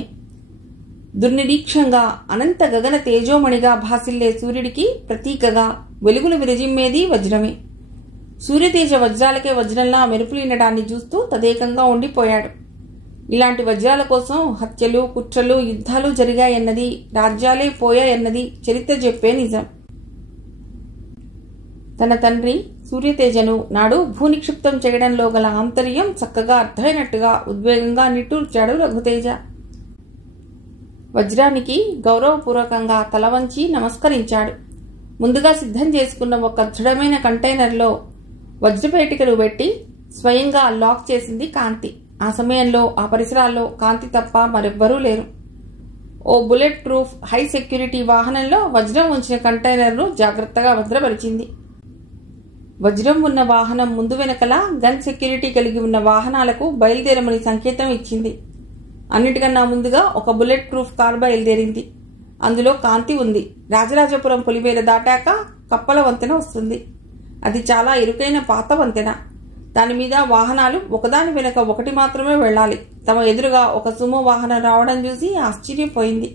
దుర్నిరీక్షంగా అనంత గగన తేజోమణిగా భాసిల్లే సూర్యుడికి ప్రతీకగా వెలుగులు విరజిమ్మేది వజ్రమే. సూర్యతేజ వజ్రాలకే వజ్రంలా మెరుపులినడాన్ని చూస్తూ తదేకంగా ఉండిపోయాడు. ఇలాంటి వజ్రాల కోసం హత్యలు, కుట్రలు, యుద్ధాలు జరిగాయన్నది, రాజ్యాలే పోయాయన్నది చరిత్ర చెప్పే నిజం. తన తండ్రి సూర్యతేజను నాడు భూనిక్షిప్తం చేయడంలో గల ఆంతర్యం చక్కగా అర్థమైనట్టుగా ఉద్వేగంగా నిట్టూర్చాడు రఘుతేజ. వజ్రానికి గౌరవపూర్వకంగా తల వంచి నమస్కరించాడు. ముందుగా సిద్ధం చేసుకున్న ఒక దృఢమైన కంటైనర్లో వజ్రపేటికలు పెట్టి స్వయంగా లాక్ చేసింది కాంతి. ఆ సమయంలో ఆ పరిసరాల్లో కాంతి తప్ప మరెవ్వరూ లేరు. ఓ బుల్లెట్ ప్రూఫ్ హై సెక్యూరిటీ వాహనంలో వజ్రం ఉంచిన కంటైనర్ను జాగ్రత్తగా భద్రపరిచింది. వజ్రం ఉన్న వాహనం ముందు వెనకల గన్ సెక్యూరిటీ కలిగి ఉన్న వాహనాలకు బయలుదేరమని సంకేతం ఇచ్చింది. అన్నిటికన్నా ముందుగా ఒక బుల్లెట్ ప్రూఫ్ కారు బయలుదేరింది. అందులో కాంతి ఉంది. రాజరాజపురం పొలిమేర దాటాక కప్పల వంతెన వస్తుంది. అది చాలా ఇరుకైన పాత వంతెన. దానిమీద వాహనాలు ఒకదాని వెనక ఒకటి మాత్రమే వెళ్ళాలి. తమ ఎదురుగా ఒక సుమో వాహనం రావడం చూసి ఆశ్చర్యపోయింది.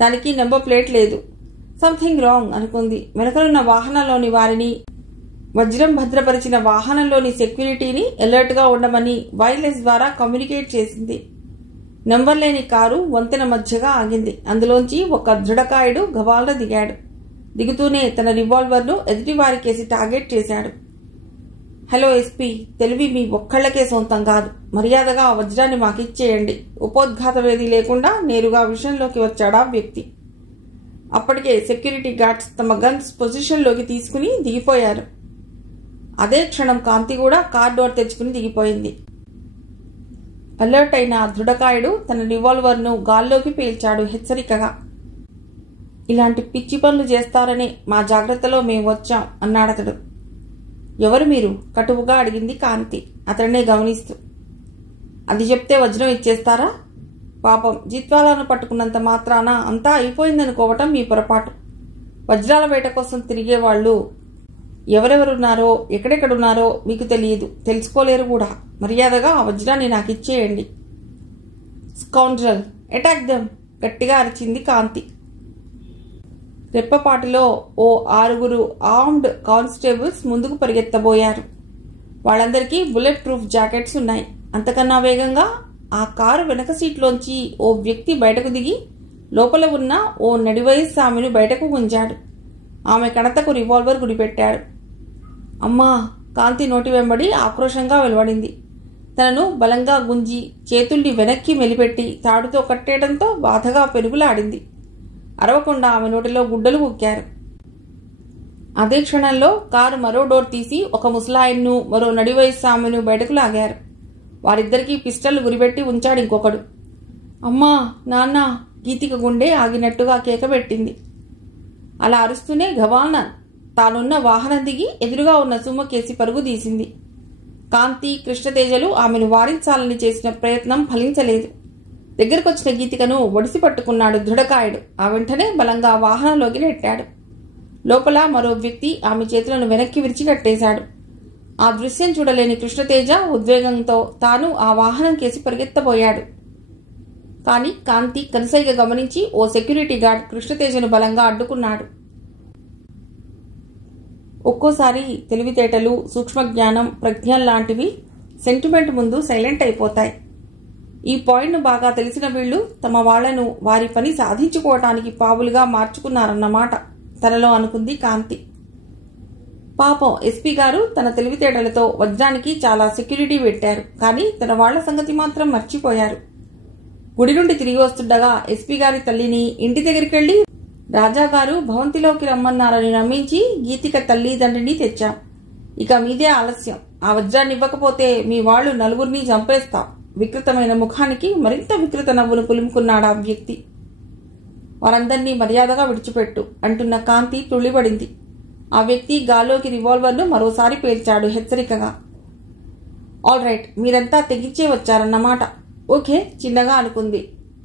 దానికి నెంబర్ ప్లేట్ లేదు. సంథింగ్ రాంగ్ అనుకుంది. వెనకలున్న వాహనంలోని వారిని, వజ్రం భద్రపరిచిన వాహనంలోని సెక్యూరిటీని అలర్ట్గా ఉండమని వైర్లెస్ ద్వారా కమ్యూనికేట్ చేసింది. నెంబర్ లేని కారు వంతెన మధ్యగా ఆగింది. అందులోంచి ఒక దృఢకాయుడు గవాల్న దిగాడు. దిగుతూనే తన రివాల్వర్ను ఎదుటివారికేసి టార్గెట్ చేశాడు. హలో ఎస్పీ, తెలివి మీ ఒక్కళ్లకే సొంతం కాదు. మర్యాదగా ఆ వజ్రాన్ని మాకిచ్చేయండి. ఉపోద్ఘాతవేది లేకుండా నేరుగా విషయంలోకి వచ్చాడా వ్యక్తి. అప్పటికే సెక్యూరిటీ గార్డ్స్ తమ గన్స్ పొజిషన్లోకి తీసుకుని దిగిపోయారు. అదే క్షణం కాంతి కూడా కార్ డోర్ తెచ్చుకుని దిగిపోయింది. అలర్ట్ అయిన దృఢకాయుడు తన రివాల్వర్ను గాల్లోకి పేల్చాడు హెచ్చరికగా. ఇలాంటి పిచ్చి పనులు చేస్తారని మా జాగ్రత్తలో మేము వచ్చాం అన్నాడతడు. ఎవరు మీరు? కటువుగా అడిగింది కాంతి అతడినే గమనిస్తూ. అది చెప్తే వజ్రం ఇచ్చేస్తారా? పాపం, జిత్వాలను పట్టుకున్నంత మాత్రాన అంతా అయిపోయిందనుకోవటం మీ పొరపాటు. వజ్రాల వేట కోసం తిరిగేవాళ్లు ఎవరెవరున్నారో, ఎక్కడెక్కడున్నారో మీకు తెలియదు, తెలుసుకోలేరు కూడా. మర్యాదగా ఆ వజ్రాన్ని నాకిచ్చేయండి. Scoundrel, attack them! గట్టిగా అరిచింది కాంతి. రెప్పపాటిలో ఓ 6 ఆర్మ్డ్ కానిస్టేబుల్స్ ముందుకు పరిగెత్తబోయారు. వాళ్ళందరికీ బుల్లెట్ ప్రూఫ్ జాకెట్స్ ఉన్నాయి. అంతకన్నా వేగంగా ఆ కారు వెనక సీట్లోంచి ఓ వ్యక్తి బయటకు దిగి లోపల ఉన్న ఓ నడివయస్సు ఆమెను బయటకు గుంజాడు. ఆమె కణతకు రివాల్వర్ గురిపెట్టాడు. అమ్మా! కాంతి నోటి వెంబడి ఆక్రోశంగా వెలువడింది. తనను బలంగా గుంజి చేతుల్ని వెనక్కి మెలిపెట్టి తాడుతో కట్టేయడంతో బాధగా పెరుగులాడింది. అరవకుండా ఆమె నోటిలో గుడ్డలు కుక్కారు. అదే క్షణంలో కారు మరో డోర్ తీసి ఒక ముసలాయన్ను, మరో నడివయస్సు ఆమెను బయటకు లాగారు. వారిద్దరికీ పిస్టల్ గురిపెట్టి ఉంచాడు ఇంకొకడు. అమ్మా! నాన్న! గీతిక గుండె ఆగినట్టుగా కేకబెట్టింది. అలా అరుస్తూనే గవాల్న తానున్న వాహనం దిగి ఎదురుగా ఉన్న సుమ్మకేసి పరుగు తీసింది. కాంతి, కృష్ణతేజలు ఆమెను వారించాలని చేసిన ప్రయత్నం ఫలించలేదు. దగ్గరకొచ్చిన గీతికను ఒడిసి పట్టుకున్నాడు దృఢకాయుడు. ఆ వెంటనే బలంగా వాహనంలోకి నెట్టాడు. లోపల మరో వ్యక్తి ఆమె చేతులను వెనక్కి విరిచి కట్టేశాడు. ఆ దృశ్యం చూడలేని కృష్ణతేజ ఉద్వేగంతో తాను ఆ వాహనం కేసి పరిగెత్తబోయాడు. కానీ కాంతి కనసైగా గమనించి ఓ సెక్యూరిటీ గార్డ్ కృష్ణతేజను బలంగా అడ్డుకున్నాడు. ఒక్కోసారి తెలివితేటలు, సూక్ష్మజ్ఞానం, ప్రజ్ఞం లాంటివి సెంటిమెంట్ ముందు సైలెంట్ అయిపోతాయి. ఈ పాయింట్ను బాగా తెలిసిన వీళ్లు తమ వాళ్లను వారి పని సాధించుకోవటానికి పావులుగా మార్చుకున్నారన్నమాట తనలో అనుకుంది కాంతి. పాపం ఎస్పీ గారు తన తెలివితేటలతో వజ్రానికి చాలా సెక్యూరిటీ పెట్టారు. కానీ తన వాళ్ల సంగతి మాత్రం మర్చిపోయారు. గుడి నుండి తిరిగి వస్తుండగా ఎస్పీ గారి తల్లిని ఇంటి దగ్గరికెళ్లి రాజాగారు భవంతిలోకి రమ్మన్నారని నమ్మించి గీతిక తల్లిదండ్రిని తెచ్చాం. ఇక మీదే ఆలస్యం. ఆ వజ్రాన్ని ఇవ్వకపోతే మీ వాళ్లు నలుగురిని చంపేస్తాం. వికృతమైన ముఖానికి మరింత వికృత నవ్వును పులుముకున్నాడు ఆ వ్యక్తి. వారందర్నీ మర్యాదగా విడిచిపెట్టు అంటున్న కాంతి తుళ్ళిపడింది. ఆ వ్యక్తి గాల్లోకి రివాల్వర్ను మరోసారి పేల్చాడు హెచ్చరికగా. ఆల్ రైట్, మీరంతా తెగించే వచ్చారన్నమాట. ఓకే, చిన్నగా అనుకుంది.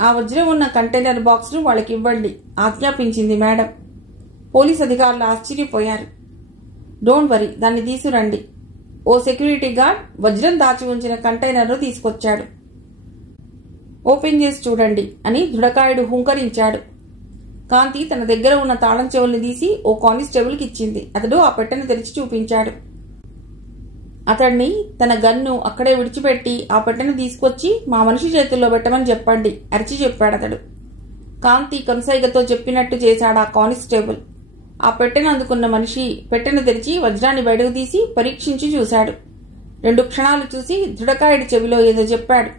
ఆ వజ్రం ఉన్న కంటైనర్ బాక్స్ ను వాళ్ళకి ఇవ్వండి ఆజ్ఞాపించింది మేడం. పోలీస్ అధికారులు ఆశ్చర్యపోయారు. డోంట్ వరీ, దాన్ని తీసురండి. ఓ సెక్యూరిటీ గార్డ్ వజ్రం దాచి ఉంచిన కంటైనర్ ను తీసుకొచ్చాడు. ఓపెన్ చేసి చూడండి అని దృఢకాయుడు హుంకరించాడు. కాంతి తన దగ్గర ఉన్న తాళం చెవుల్ని తీసి ఓ కానిస్టేబుల్కి ఇచ్చింది. అతడు ఆ పెట్టెను తెరిచి చూపించాడు. అతడిని తన గన్ను అక్కడే విడిచిపెట్టి ఆ పెట్టెను తీసుకొచ్చి మా మనిషి చేతుల్లో పెట్టమని చెప్పండి అరిచి చెప్పాడు అతడు. కాంతి కనుసైగతో చెప్పినట్టు చేశాడు ఆ కానిస్టేబుల్. ఆ పెట్టెను అందుకున్న మనిషి పెట్టెను తెరిచి వజ్రాన్ని బయటకు తీసి పరీక్షించి చూశాడు. 2 క్షణాలు చూసి దృఢకాయుడి చెవిలో ఏదో చెప్పాడు.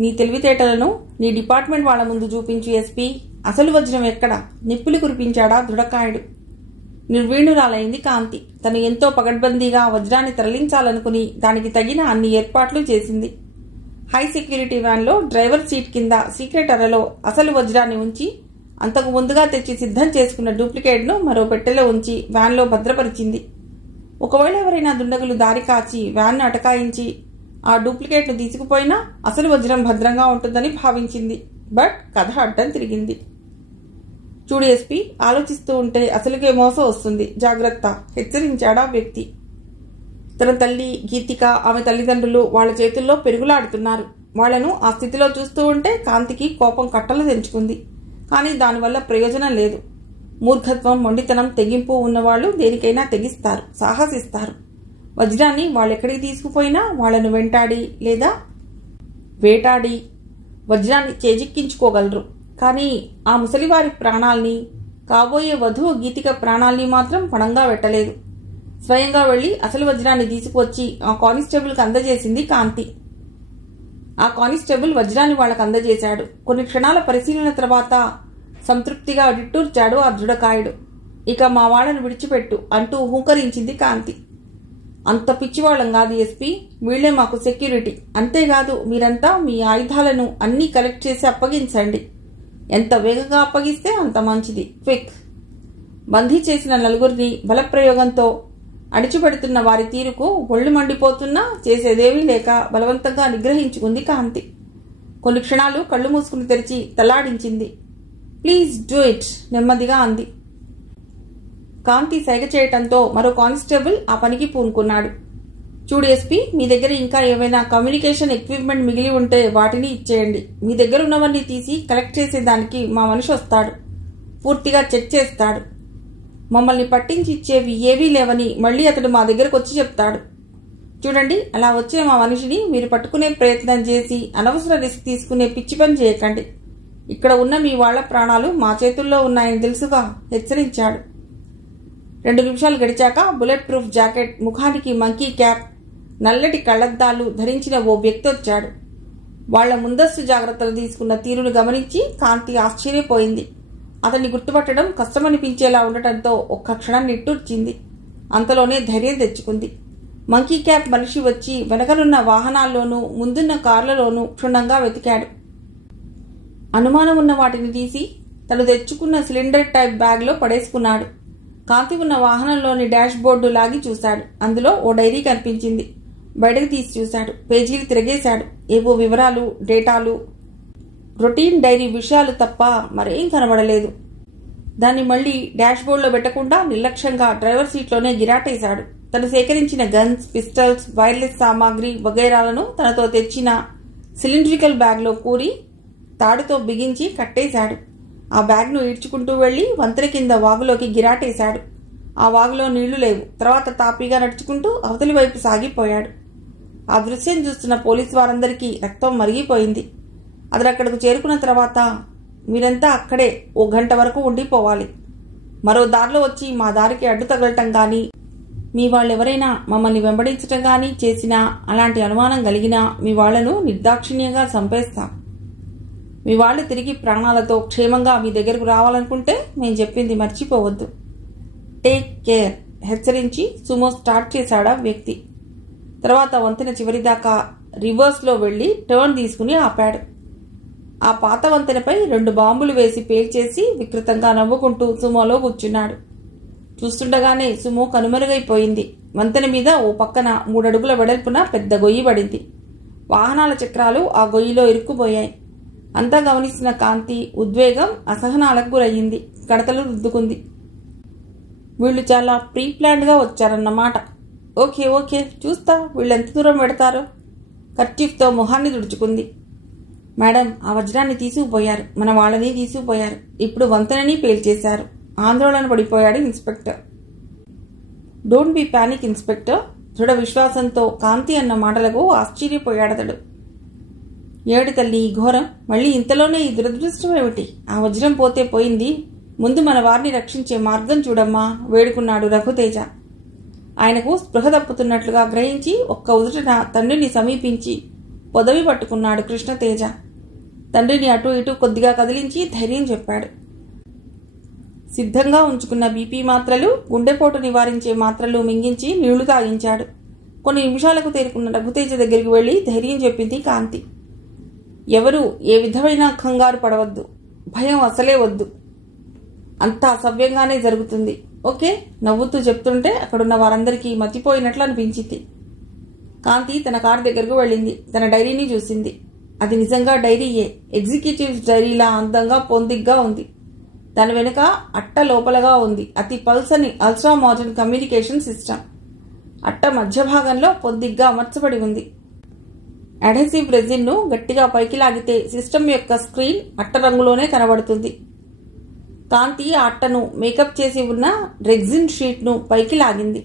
నీ తెలివితేటలను నీ డిపార్ట్మెంట్ వాళ్ల ముందు చూపించు ఎస్పీ. అసలు వజ్రం ఎక్కడ? నిప్పులు కురిపించాడా దృఢకాయుడు. నిర్వీణురాలైంది కాంతి. తను ఎంతో పగడ్బందీగా వజ్రాన్ని తరలించాలనుకుని దానికి తగిన అన్ని ఏర్పాట్లు చేసింది. హై సెక్యూరిటీ వ్యాన్లో డ్రైవర్ సీట్ కింద సీక్రెట్ అరలో అసలు వజ్రాన్ని ఉంచి అంతకు ముందుగా తెచ్చి సిద్ధం చేసుకున్న డూప్లికేట్ను మరో పెట్టెలో ఉంచి వ్యాన్లో భద్రపరిచింది. ఒకవేళ ఎవరైనా దుండగులు దారి కాచి వ్యాన్ను అటకాయించి ఆ డూప్లికేట్ను తీసుకుపోయినా అసలు వజ్రం భద్రంగా ఉంటుందని భావించింది. బట్ కథ అడ్డం తిరిగింది. చూడు ఎస్పీ, ఆలోచిస్తూ ఉంటే అసలుకే మోసం వస్తుంది, జాగ్రత్త హెచ్చరించాడా వ్యక్తి. తన తల్లి గీతిక, ఆమె తల్లిదండ్రులు వాళ్ల చేతుల్లో పెరుగులాడుతున్నారు. వాళ్లను ఆ స్థితిలో చూస్తూ ఉంటే కాంతికి కోపం కట్టలు తెంచుకుంది. కానీ దానివల్ల ప్రయోజనం లేదు. మూర్ఖత్వం, మొండితనం, తెగింపు ఉన్నవాళ్లు దేనికైనా తెగిస్తారు, సాహసిస్తారు. వజ్రాన్ని వాళ్ళెక్కడికి తీసుకుపోయినా వాళ్లను వెంటాడి లేదా వేటాడి వజ్రాన్ని చేజిక్కించుకోగలరు. కానీ ఆ ముసలివారి ప్రాణాల్ని, కాబోయే వధువు గీతిక ప్రాణాల్ని మాత్రం పణంగా పెట్టలేదు. స్వయంగా వెళ్లి అసలు వజ్రాన్ని తీసుకువచ్చి ఆ కానిస్టేబుల్కి అందజేసింది కాంతి. ఆ కానిస్టేబుల్ వజ్రాన్ని వాళ్లకు అందజేశాడు. కొన్ని క్షణాల పరిశీలన తర్వాత సంతృప్తిగా నిట్టూర్చాడు ఆ దృఢకాయుడు. ఇక మా వాళ్లను విడిచిపెట్టు అంటూ హూంకరించింది కాంతి. అంత పిచ్చివాళ్లం కాదు ఎస్పీ, వీళ్లే మాకు సెక్యూరిటీ. అంతేకాదు మీరంతా మీ ఆయుధాలను అన్నీ కలెక్ట్ చేసి అప్పగించండి. ఎంత వేగంగా అప్పగిస్తే అంత మంచిది. క్విక్. బందీ చేసిన నలుగురిని బలప్రయోగంతో అడిచిపెడుతున్న వారి తీరుకు ఒళ్ళు మండిపోతున్నా చేసేదేమీ లేక బలవంతంగా నిగ్రహించుకుంది కాంతి. కొన్ని క్షణాలు కళ్ళు మూసుకుని తెరిచి తలాడించింది. ప్లీజ్ డూ ఇట్ నెమ్మదిగా అంది. కాంతి సైగ చేయటంతో మరో కానిస్టేబుల్ ఆ పనికి పూనుకున్నాడు. చూడు ఎస్పీ, మీ దగ్గర ఇంకా ఏమైనా కమ్యూనికేషన్ ఎక్విప్మెంట్ మిగిలి ఉంటే వాటిని ఇచ్చేయండి. మీ దగ్గర ఉన్నవన్నీ తీసి కలెక్ట్ చేసేదానికి మా మనిషి వస్తాడు. పూర్తిగా చెక్ చేస్తాడు. మమ్మల్ని పట్టించి ఇచ్చేవి ఏవీ లేవని మళ్లీ అతడు మా దగ్గరకు వచ్చి చెప్తాడు. చూడండి, అలా వచ్చే మా మనిషిని మీరు పట్టుకునే ప్రయత్నం చేసి అనవసర రిస్క్ తీసుకునే పిచ్చి పని చేయకండి. ఇక్కడ ఉన్న మీ వాళ్ల ప్రాణాలు మా చేతుల్లో ఉన్నాయని తెలుసుగా హెచ్చరించాడు. 2 నిమిషాలు గడిచాక బుల్లెట్ ప్రూఫ్ జాకెట్, ముఖానికి మంకీ క్యాప్, నల్లటి కళ్లద్దాలు ధరించిన ఓ వ్యక్తి వచ్చాడు. వాళ్ల ముందస్తు జాగ్రత్తలు తీసుకున్న తీరును గమనించి కాంతి ఆశ్చర్యపోయింది. అతన్ని గుర్తుపట్టడం కష్టమనిపించేలా ఉండటంతో ఒక్క క్షణం నిట్టూర్చింది. అంతలోనే ధైర్యం తెచ్చుకుంది. మంకీ క్యాప్ మనిషి వచ్చి వెనకనున్న వాహనాల్లోనూ ముందున్న కార్లలోనూ క్షుణ్ణంగా వెతికాడు. అనుమానం ఉన్న వాటిని తీసి తను తెచ్చుకున్న సిలిండర్ టైప్ బ్యాగ్లో పడేసుకున్నాడు. కాంతి ఉన్న వాహనంలోని డాష్ బోర్డు లాగి చూశాడు. అందులో ఓ డైరీ కనిపించింది. బయటకు తీసి చూశాడు. పేజీలు తిరగేశాడు. ఏవో వివరాలు, డేటాలు, రొటీన్ డైరీ విషయాలు తప్ప మరేం కనబడలేదు. దాన్ని మళ్లీ డాష్ బోర్డులో పెట్టకుండా నిర్లక్ష్యంగా డ్రైవర్ సీట్లోనే గిరాటేశాడు. తను సేకరించిన గన్స్, పిస్టల్స్, వైర్లెస్ సామాగ్రి వగైరాలను తనతో తెచ్చిన సిలిండ్రికల్ బ్యాగ్లో కూరి తాడుతో బిగించి కట్టేశాడు. ఆ బ్యాగ్ను ఈడ్చుకుంటూ వెళ్లి వంతెన కింద వాగులోకి గిరాటేశాడు. ఆ వాగులో నీళ్లు లేవు. తర్వాత తాపీగా నడుచుకుంటూ అవతలి వైపు సాగిపోయాడు. ఆ దృశ్యం చూస్తున్న పోలీసు వారందరికీ రక్తం మరిగిపోయింది. అతడక్కడకు చేరుకున్న తర్వాత మీరంతా అక్కడే 1 గంట వరకు ఉండిపోవాలి. మరో దారిలో వచ్చి మా దారికి అడ్డు తగలటం కానీ, మీ వాళ్ళెవరైనా మమ్మల్ని వెంబడించటం కానీ చేసినా, అలాంటి అనుమానం కలిగినా మీ వాళ్లను నిర్దాక్షిణ్యంగా చంపేస్తాం. మీ వాళ్ళు తిరిగి ప్రాణాలతో క్షేమంగా మీ దగ్గరకు రావాలనుకుంటే మేము చెప్పింది మర్చిపోవద్దు. టేక్ కేర్ హెచ్చరించి సుమో స్టార్ట్ చేశాడా వ్యక్తి. తర్వాత వంతెన చివరిదాకా రివర్స్లో వెళ్లి టర్న్ తీసుకుని ఆపాడు. ఆ పాత వంతెనపై 2 బాంబులు వేసి పేల్చేసి వికృతంగా నవ్వుకుంటూ సుమోలో కూర్చున్నాడు. చూస్తుండగానే సుమో కనుమరుగైపోయింది. వంతెన మీద ఓ పక్కన 3 అడుగుల వెడల్పున పెద్ద గొయ్యి పడింది. వాహనాల చక్రాలు ఆ గొయ్యిలో ఇరుక్కుపోయాయి. అంతా గమనిస్తున్న కాంతి ఉద్వేగం, అసహనాలకు గురయ్యింది. కడతలు రుద్దుకుంది. వీళ్ళు చాలా ప్రీప్లాన్డ్గా వచ్చారన్నమాట. ఓకే ఓకే, చూస్తా వీళ్ళెంత దూరం పెడతారో. కర్చీఫ్తో మొహాన్ని తుడుచుకుంది. మేడం, ఆ వజ్రాన్ని తీసుకుపోయారు, మన వాళ్ళని తీసుకుపోయారు. ఇప్పుడు వంతెనని పేల్చేశారు. ఆందోళన పడిపోయాడు inspector. Don't be panic inspector. దృఢ విశ్వాసంతో కాంతి అన్న మాటలకు ఆశ్చర్యపోయాడతడు. ఏడు తల్లి ఈ ఘోరం, మళ్ళీ ఇంతలోనే ఈ దురదృష్టం ఏమిటి? ఆ వజ్రం పోతే పోయింది, ముందు మన వారిని రక్షించే మార్గం చూడమ్మా వేడుకున్నాడు రఘుతేజ. ఆయనకు స్పృహ తప్పుతున్నట్లుగా గ్రహించి ఒక్క ఉదుటన తండ్రిని సమీపించి పొదవి పట్టుకున్నాడు కృష్ణతేజ. తండ్రిని అటు ఇటు కొద్దిగా కదిలించి ధైర్యం చెప్పాడు. సిద్ధంగా ఉంచుకున్న బీపీ మాత్రలు, గుండెపోటు నివారించే మాత్రలు మింగించి నీళ్లు తాగించాడు. కొన్ని నిమిషాలకు తేరుకున్న రఘుతేజ దగ్గరికి వెళ్లి ధైర్యం చెప్పింది కాంతి. ఎవరూ ఏ విధమైన కంగారు పడవద్దు, భయం అసలే వద్దు, అంతా సవ్యంగానే జరుగుతుంది. ఓకే, నవ్వుతూ చెప్తుంటే అక్కడున్న వారందరికీ మతిపోయినట్లు అనిపించింది. కాంతి తన కారు దగ్గరకు వెళ్ళింది. తన డైరీని చూసింది. అది నిజంగా డైరీయే. ఎగ్జిక్యూటివ్స్ డైరీలా అందంగా పొందిగ్గా ఉంది. దాని వెనుక అట్ట లోపలగా ఉంది అతి పల్సని అల్ట్రా మోడర్న్ కమ్యూనికేషన్ సిస్టమ్. అట్ట మధ్య భాగంలో పొద్దిగ్గా అమర్చబడి ఉంది. అడెసివ్ రెజిన్ ను గట్టిగా పైకి లాగితే సిస్టమ్ యొక్క స్క్రీన్ అట్ట రంగులోనే కనబడుతుంది. కాంతి ఆ అట్టను మేకప్ చేసి ఉన్న రెగ్జిన్ షీట్ ను పైకి లాగింది.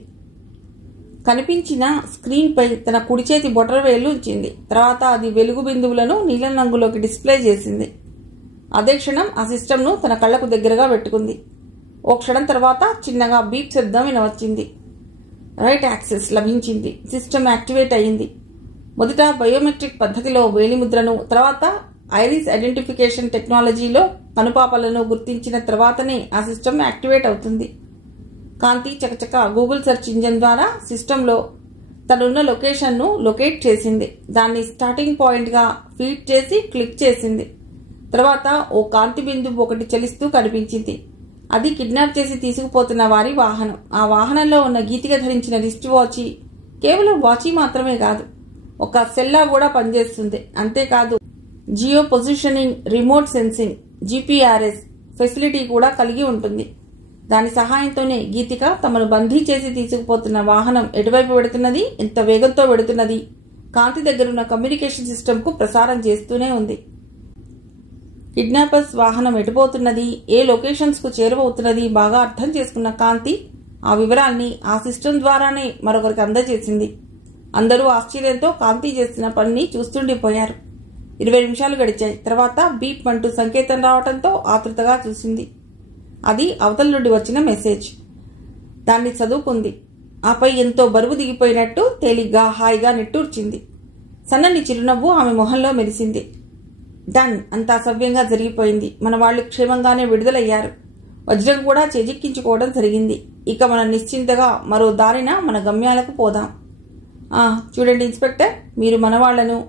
కనిపించిన స్క్రీన్ పై తన కుడి చేతి బొటనవేలు ఉంచింది. తర్వాత అది వెలుగు బిందువులను నీలం రంగులోకి డిస్ప్లే చేసింది. అదే క్షణం ఆ సిస్టమ్ ను తన కళ్లకు దగ్గరగా పెట్టుకుంది. ఓ క్షణం తర్వాత చిన్నగా బీప్ శబ్దం వినవచ్చింది. రైట్ యాక్సెస్ లభించింది. సిస్టమ్ యాక్టివేట్ అయ్యింది. మొదట బయోమెట్రిక్ పద్ధతిలో వేలిముద్రను, తర్వాత ఐరిస్ ఐడెంటిఫికేషన్ టెక్నాలజీలో కనుపాపలను గుర్తించిన తర్వాతనే ఆ సిస్టమ్ యాక్టివేట్ అవుతుంది. కాంతి చకచక గూగుల్ సెర్చ్ ఇంజిన్ ద్వారా సిస్టంలో తనున్న లొకేషన్ను లొకేట్ చేసింది. దాన్ని స్టార్టింగ్ పాయింట్గా ఫీడ్ చేసి క్లిక్ చేసింది. తర్వాత ఓ కాంతి బిందువు ఒకటి చలిస్తూ కనిపించింది. అది కిడ్నాప్ చేసి తీసుకుపోతున్న వారి వాహనం. ఆ వాహనంలో ఉన్న గీతిక ధరించిన రిస్ట్ వాచి కేవలం వాచి మాత్రమే కాదు, ఒక సెల్లా కూడా పనిచేస్తుంది. అంతేకాదు geo positioning, remote sensing, GPRS facility కూడా కలిగి ఉంటుంది. దాని సహాయంతోనే గీతిక తమను బందీ చేసి తీసుకుపోతున్న వాహనం ఎటువైపు వెడుతున్నది, ఎంత వేగంతో వెడుతున్నది కాంతి దగ్గరున్న కమ్యూనికేషన్ సిస్టమ్కు ప్రసారం చేస్తూనే ఉంది. కిడ్నాపర్స్ వాహనం ఎటుపోతున్నది, ఏ లొకేషన్స్కు చేరువవుతున్నది బాగా అర్థం చేసుకున్న కాంతి ఆ వివరాల్ని ఆ సిస్టమ్ ద్వారానే మరొకరికి అందజేసింది. అందరూ ఆశ్చర్యంతో కాంతి చేస్తున్న పనిని చూస్తుండిపోయారు. 20 నిమిషాలు గడిచాయి. తర్వాత బీప్ అంటూ సంకేతం రావడంతో ఆతృతగా చూసింది. అది అవతల నుండి వచ్చిన మెసేజ్. దాన్ని చదువుకుంది. ఆపై ఎంతో బరువు దిగిపోయినట్టు తేలిగ్గా హాయిగా నిట్టూర్చింది. సన్నని చిరునవ్వు ఆమె మొహంలో మెరిసింది. డన్, అంతా సవ్యంగా జరిగిపోయింది. మన వాళ్ళు క్షేమంగానే విడుదలయ్యారు. వజ్రం కూడా చేజిక్కించుకోవడం జరిగింది. ఇక మనం నిశ్చింతగా మరో దారిన మన గమ్యాలకు పోదాం. చూడండి ఇన్స్పెక్టర్, మీరు మన వాళ్లను,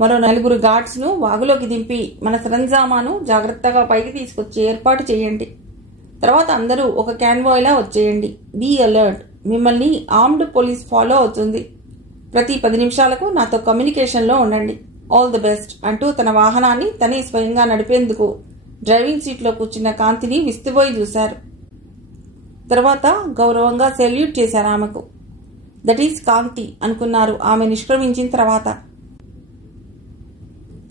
మరో 4 గార్డ్స్ను వాగులోకి దింపి మన సరంజామాను జాగ్రత్తగా పైకి తీసుకొచ్చి ఏర్పాటు చేయండి. తర్వాత అందరూ ఒక క్యాన్వాయ్లా వచ్చేయండి. Be alert. మిమ్మల్ని ఆర్మ్డ్ పోలీస్ ఫాలో అవుతుంది. ప్రతి 10 నిమిషాలకు నాతో కమ్యూనికేషన్లో ఉండండి. ఆల్ ది బెస్ట్ అంటూ తన వాహనాన్ని తనే స్వయంగా నడిపేందుకు డ్రైవింగ్ సీట్లో కూర్చున్న కాంతిని విస్తుపోయి చూశారు. తర్వాత గౌరవంగా సెల్యూట్ చేశారు ఆమెకు. దట్ ఈస్ కాంతి అనుకున్నారు ఆమె నిష్క్రమించిన తర్వాత.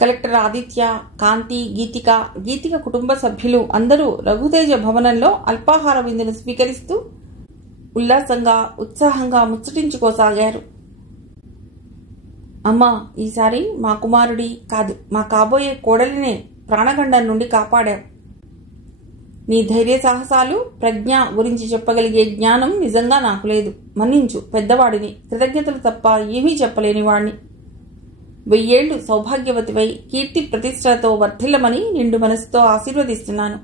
కలెక్టర్ ఆదిత్య, కాంతి, గీతిక కుటుంబ సభ్యులు అందరూ రఘుతేజ భవనంలో అల్పాహార విందును స్వీకరిస్తూ ఉల్లాసంగా, ఉత్సాహంగా ముచ్చటించుకోసాగారు. అమ్మా, ఈసారి మా కుమారుడి కాదు, మా కాబోయే కోడలినే ప్రాణగండం నుండి కాపాడావు. నీ ధైర్య సాహసాలు, ప్రజ్ఞ గురించి చెప్పగలిగే జ్ఞానం నిజంగా నాకు లేదు. మన్నించు, పెద్దవాడిని, కృతజ్ఞతలు తప్ప ఏమీ చెప్పలేని వాణ్ణి. 1000 ఏళ్లు సౌభాగ్యవతివై కీర్తి ప్రతిష్టలతో వర్ధిల్లమని నిండు మనసుతో ఆశీర్వదిస్తున్నాను.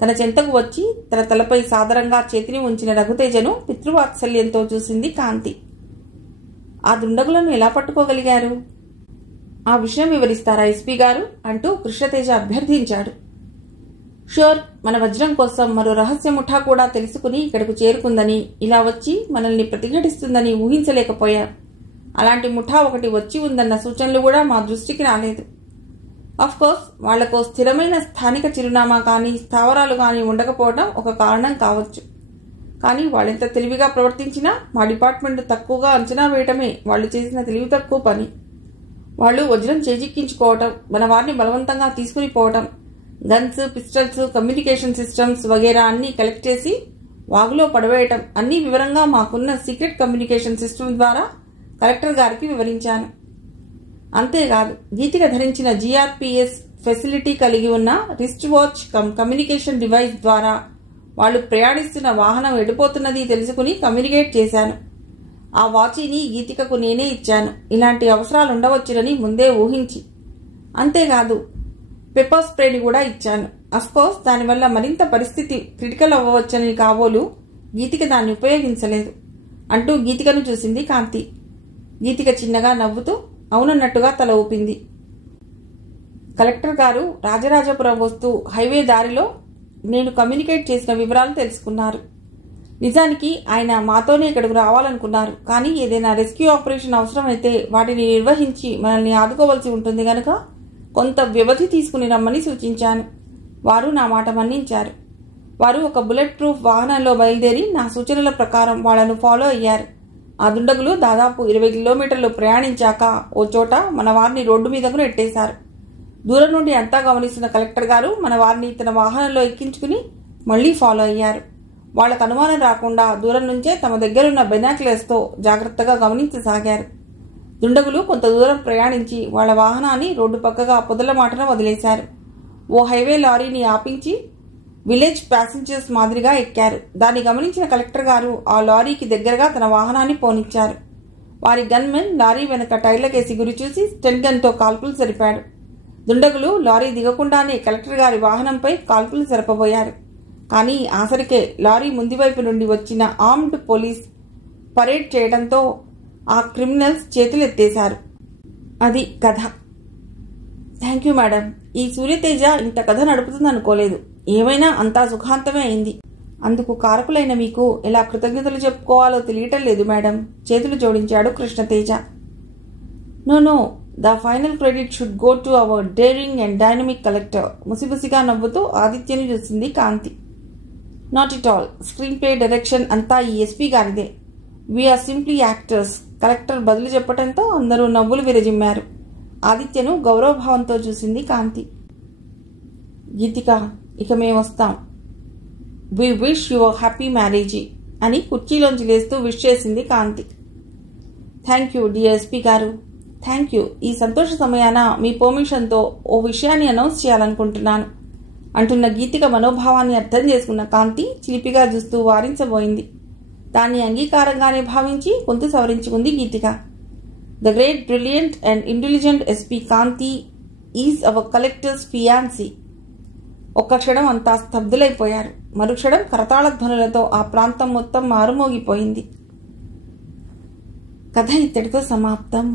తన చెంతకు వచ్చి తన తలపై సాదరంగా చేతిని ఉంచిన రఘుతేజను పితృవాత్సల్యంతో చూసింది కాంతి. ఆ దుండగులను ఎలా పట్టుకోగలిగారు? ఆ విషయం వివరిస్తారా ఎస్పీ గారు అంటూ కృష్ణతేజ అభ్యర్థించాడు. షూర్, మన వజ్రం కోసం మరో రహస్య ముఠా కూడా తెలుసుకుని ఇక్కడకు చేరుకుందని, ఇలా వచ్చి మనల్ని ప్రతిఘటిస్తుందని ఊహించలేకపోయాం. అలాంటి ముఠా ఒకటి వచ్చి ఉందన్న సూచనలు కూడా మా దృష్టికి రాలేదు. కోర్స్ వాళ్లకు స్థిరమైన స్థానిక చిరునామా కానీ స్థావరాలు కానీ ఉండకపోవడం ఒక కారణం కావచ్చు. కానీ వాళ్ళెంత తెలివిగా ప్రవర్తించినా మా డిపార్ట్మెంట్ తక్కువగా అంచనా వేయటమే వాళ్ళు చేసిన తెలివి తక్కువ పని. వాళ్ళు వజ్రం చేజిక్కించుకోవటం, మన వారిని బలవంతంగా తీసుకుని పోవటం, గన్స్, పిస్టల్స్, కమ్యూనికేషన్ సిస్టమ్స్ వగేరా అన్నీ కలెక్ట్ చేసి వాగులో పడవేయటం అన్నీ వివరంగా మాకున్న సీక్రెట్ కమ్యూనికేషన్ సిస్టమ్ ద్వారా కలెక్టర్ గారికి వివరించాను. అంతేకాదు, గీతిక ధరించిన జీఆర్పీఎస్ ఫెసిలిటీ కలిగి ఉన్న రిస్ట్ వాచ్ కమ్యూనికేషన్ డివైస్ ద్వారా వాళ్ళు ప్రయాణిస్తున్న వాహనం ఎడిపోతున్నది తెలుసుకుని కమ్యూనికేట్ చేశాను. ఆ వాచీని గీతికకు నేనే ఇచ్చాను, ఇలాంటి అవసరాలు ఉండవచ్చునని ముందే ఊహించి. అంతేకాదు, పెప్పర్ స్ప్రేని కూడా ఇచ్చాను. అఫ్కోర్స్ దానివల్ల మరింత పరిస్థితి క్రిటికల్ అవ్వవచ్చని కాబోలు గీతిక దాన్ని ఉపయోగించలేదు అంటూ గీతికను చూసింది కాంతి. గీతిక చిన్నగా నవ్వుతూ అవునన్నట్టుగా తల ఊపింది. కలెక్టర్ గారు రాజరాజపురం వస్తూ హైవే దారిలో నేను కమ్యూనికేట్ చేసిన వివరాలు తెలుసుకున్నారు. నిజానికి ఆయన మాతోనే ఇక్కడికి రావాలనుకున్నారు. కానీ ఏదైనా రెస్క్యూ ఆపరేషన్ అవసరమైతే వాటిని నిర్వహించి మనల్ని ఆదుకోవాల్సి ఉంటుంది గనక కొంత వ్యవధి తీసుకుని రమ్మని సూచించాను. వారు నా మాట మన్నించారు. వారు ఒక బుల్లెట్ ప్రూఫ్ వాహనంలో బయలుదేరి నా సూచనల ప్రకారం వాళ్లను ఫాలో అయ్యారు. ఆ దుండగులు దాదాపు 20 కిలోమీటర్లు ప్రయాణించాక ఓ చోట మన వారిని రోడ్డు మీదకు నెట్టేశారు. దూరం నుండి అంతా గమనిస్తున్న కలెక్టర్ గారు మన వారిని తన వాహనంలో ఎక్కించుకుని మళ్లీ ఫాలో అయ్యారు. వాళ్లకు అనుమానం రాకుండా దూరం నుంచే తమ దగ్గరున్న బైనాక్యులర్స్తో జాగ్రత్తగా గమనించసాగారు. దుండగులు కొంత దూరం ప్రయాణించి వాళ్ల వాహనాన్ని రోడ్డు పక్కగా పొదల మాటన వదిలేశారు. ఓ హైవే లారీని ఆపించి విలేజ్ ప్యాసింజర్స్ మాదిరిగా ఎక్కారు. దాన్ని గమనించిన కలెక్టర్ గారు ఆ లారీకి దగ్గరగా తన వాహనాన్ని పోనిచ్చారు. వారి గన్మెన్ లారీ వెనక టైర్లకేసి గురి చూసి స్టెన్ గన్తో కాల్పులు జరిపాడు. దుండగులు లారీ దిగకుండానే కలెక్టర్ గారి వాహనంపై కాల్పులు జరపబోయారు. కానీ ఆసరికే లారీ ముందు వైపు నుండి వచ్చిన ఆర్మ్డ్ పోలీస్ పరేడ్ చేయడంతో ఆ క్రిమినల్స్ చేతులెత్తేశారు. అది కథ. Thank you madam. ఈ సూర్యతేజ ఇంత కథ నడుపుతుందనుకోలేదు. ఏమైనా అంతా సుఖాంతమే అయింది. అందుకు కారకులైన మీకు ఎలా కృతజ్ఞతలు చెప్పుకోవాలో తెలియటం లేదు మేడం. చేతులు జోడించాడు Krishnateja. No, the final credit should go to our daring and dynamic collector. ముసిముసిగా నవ్వుతూ ఆదిత్యని చూసింది Kanti. Not it all. Screen play, direction అంతా ఈ ఎస్పీ గారిదే. We are simply actors. కలెక్టర్ బదులు చెప్పడంతో అందరూ నవ్వులు విరజిమ్మారు. ఆదిత్యను గౌరవభావంతో చూసింది కాంతి. గీతిక, ఇక మేమొస్తాం. We wish your happy marriage అని కుర్చీలోంచి లేస్తూ విష్ చేసింది Kanti. Thank you dear SP గారు. Thank you. ఈ సంతోష సమయాన మీ పర్మిషన్తో ఓ విషయాన్ని అనౌన్స్ చేయాలనుకుంటున్నాను అంటున్న గీతిక మనోభావాన్ని అర్థం చేసుకున్న కాంతి చిలిపిగా చూస్తూ వారించబోయింది. దాన్ని అంగీకారంగానే భావించి గొంతు సవరించుకుంది Geethika. The great, brilliant and intelligent SP Kanti is our collector's fiancee. ఒక్క క్షణం అంతా స్తబ్దులైపోయారు. మరుక్షణం కరతాళ ధ్వనులతో ఆ ప్రాంతం మొత్తం మారుమోగిపోయింది. కథ ఇత్తడితో సమాప్తం.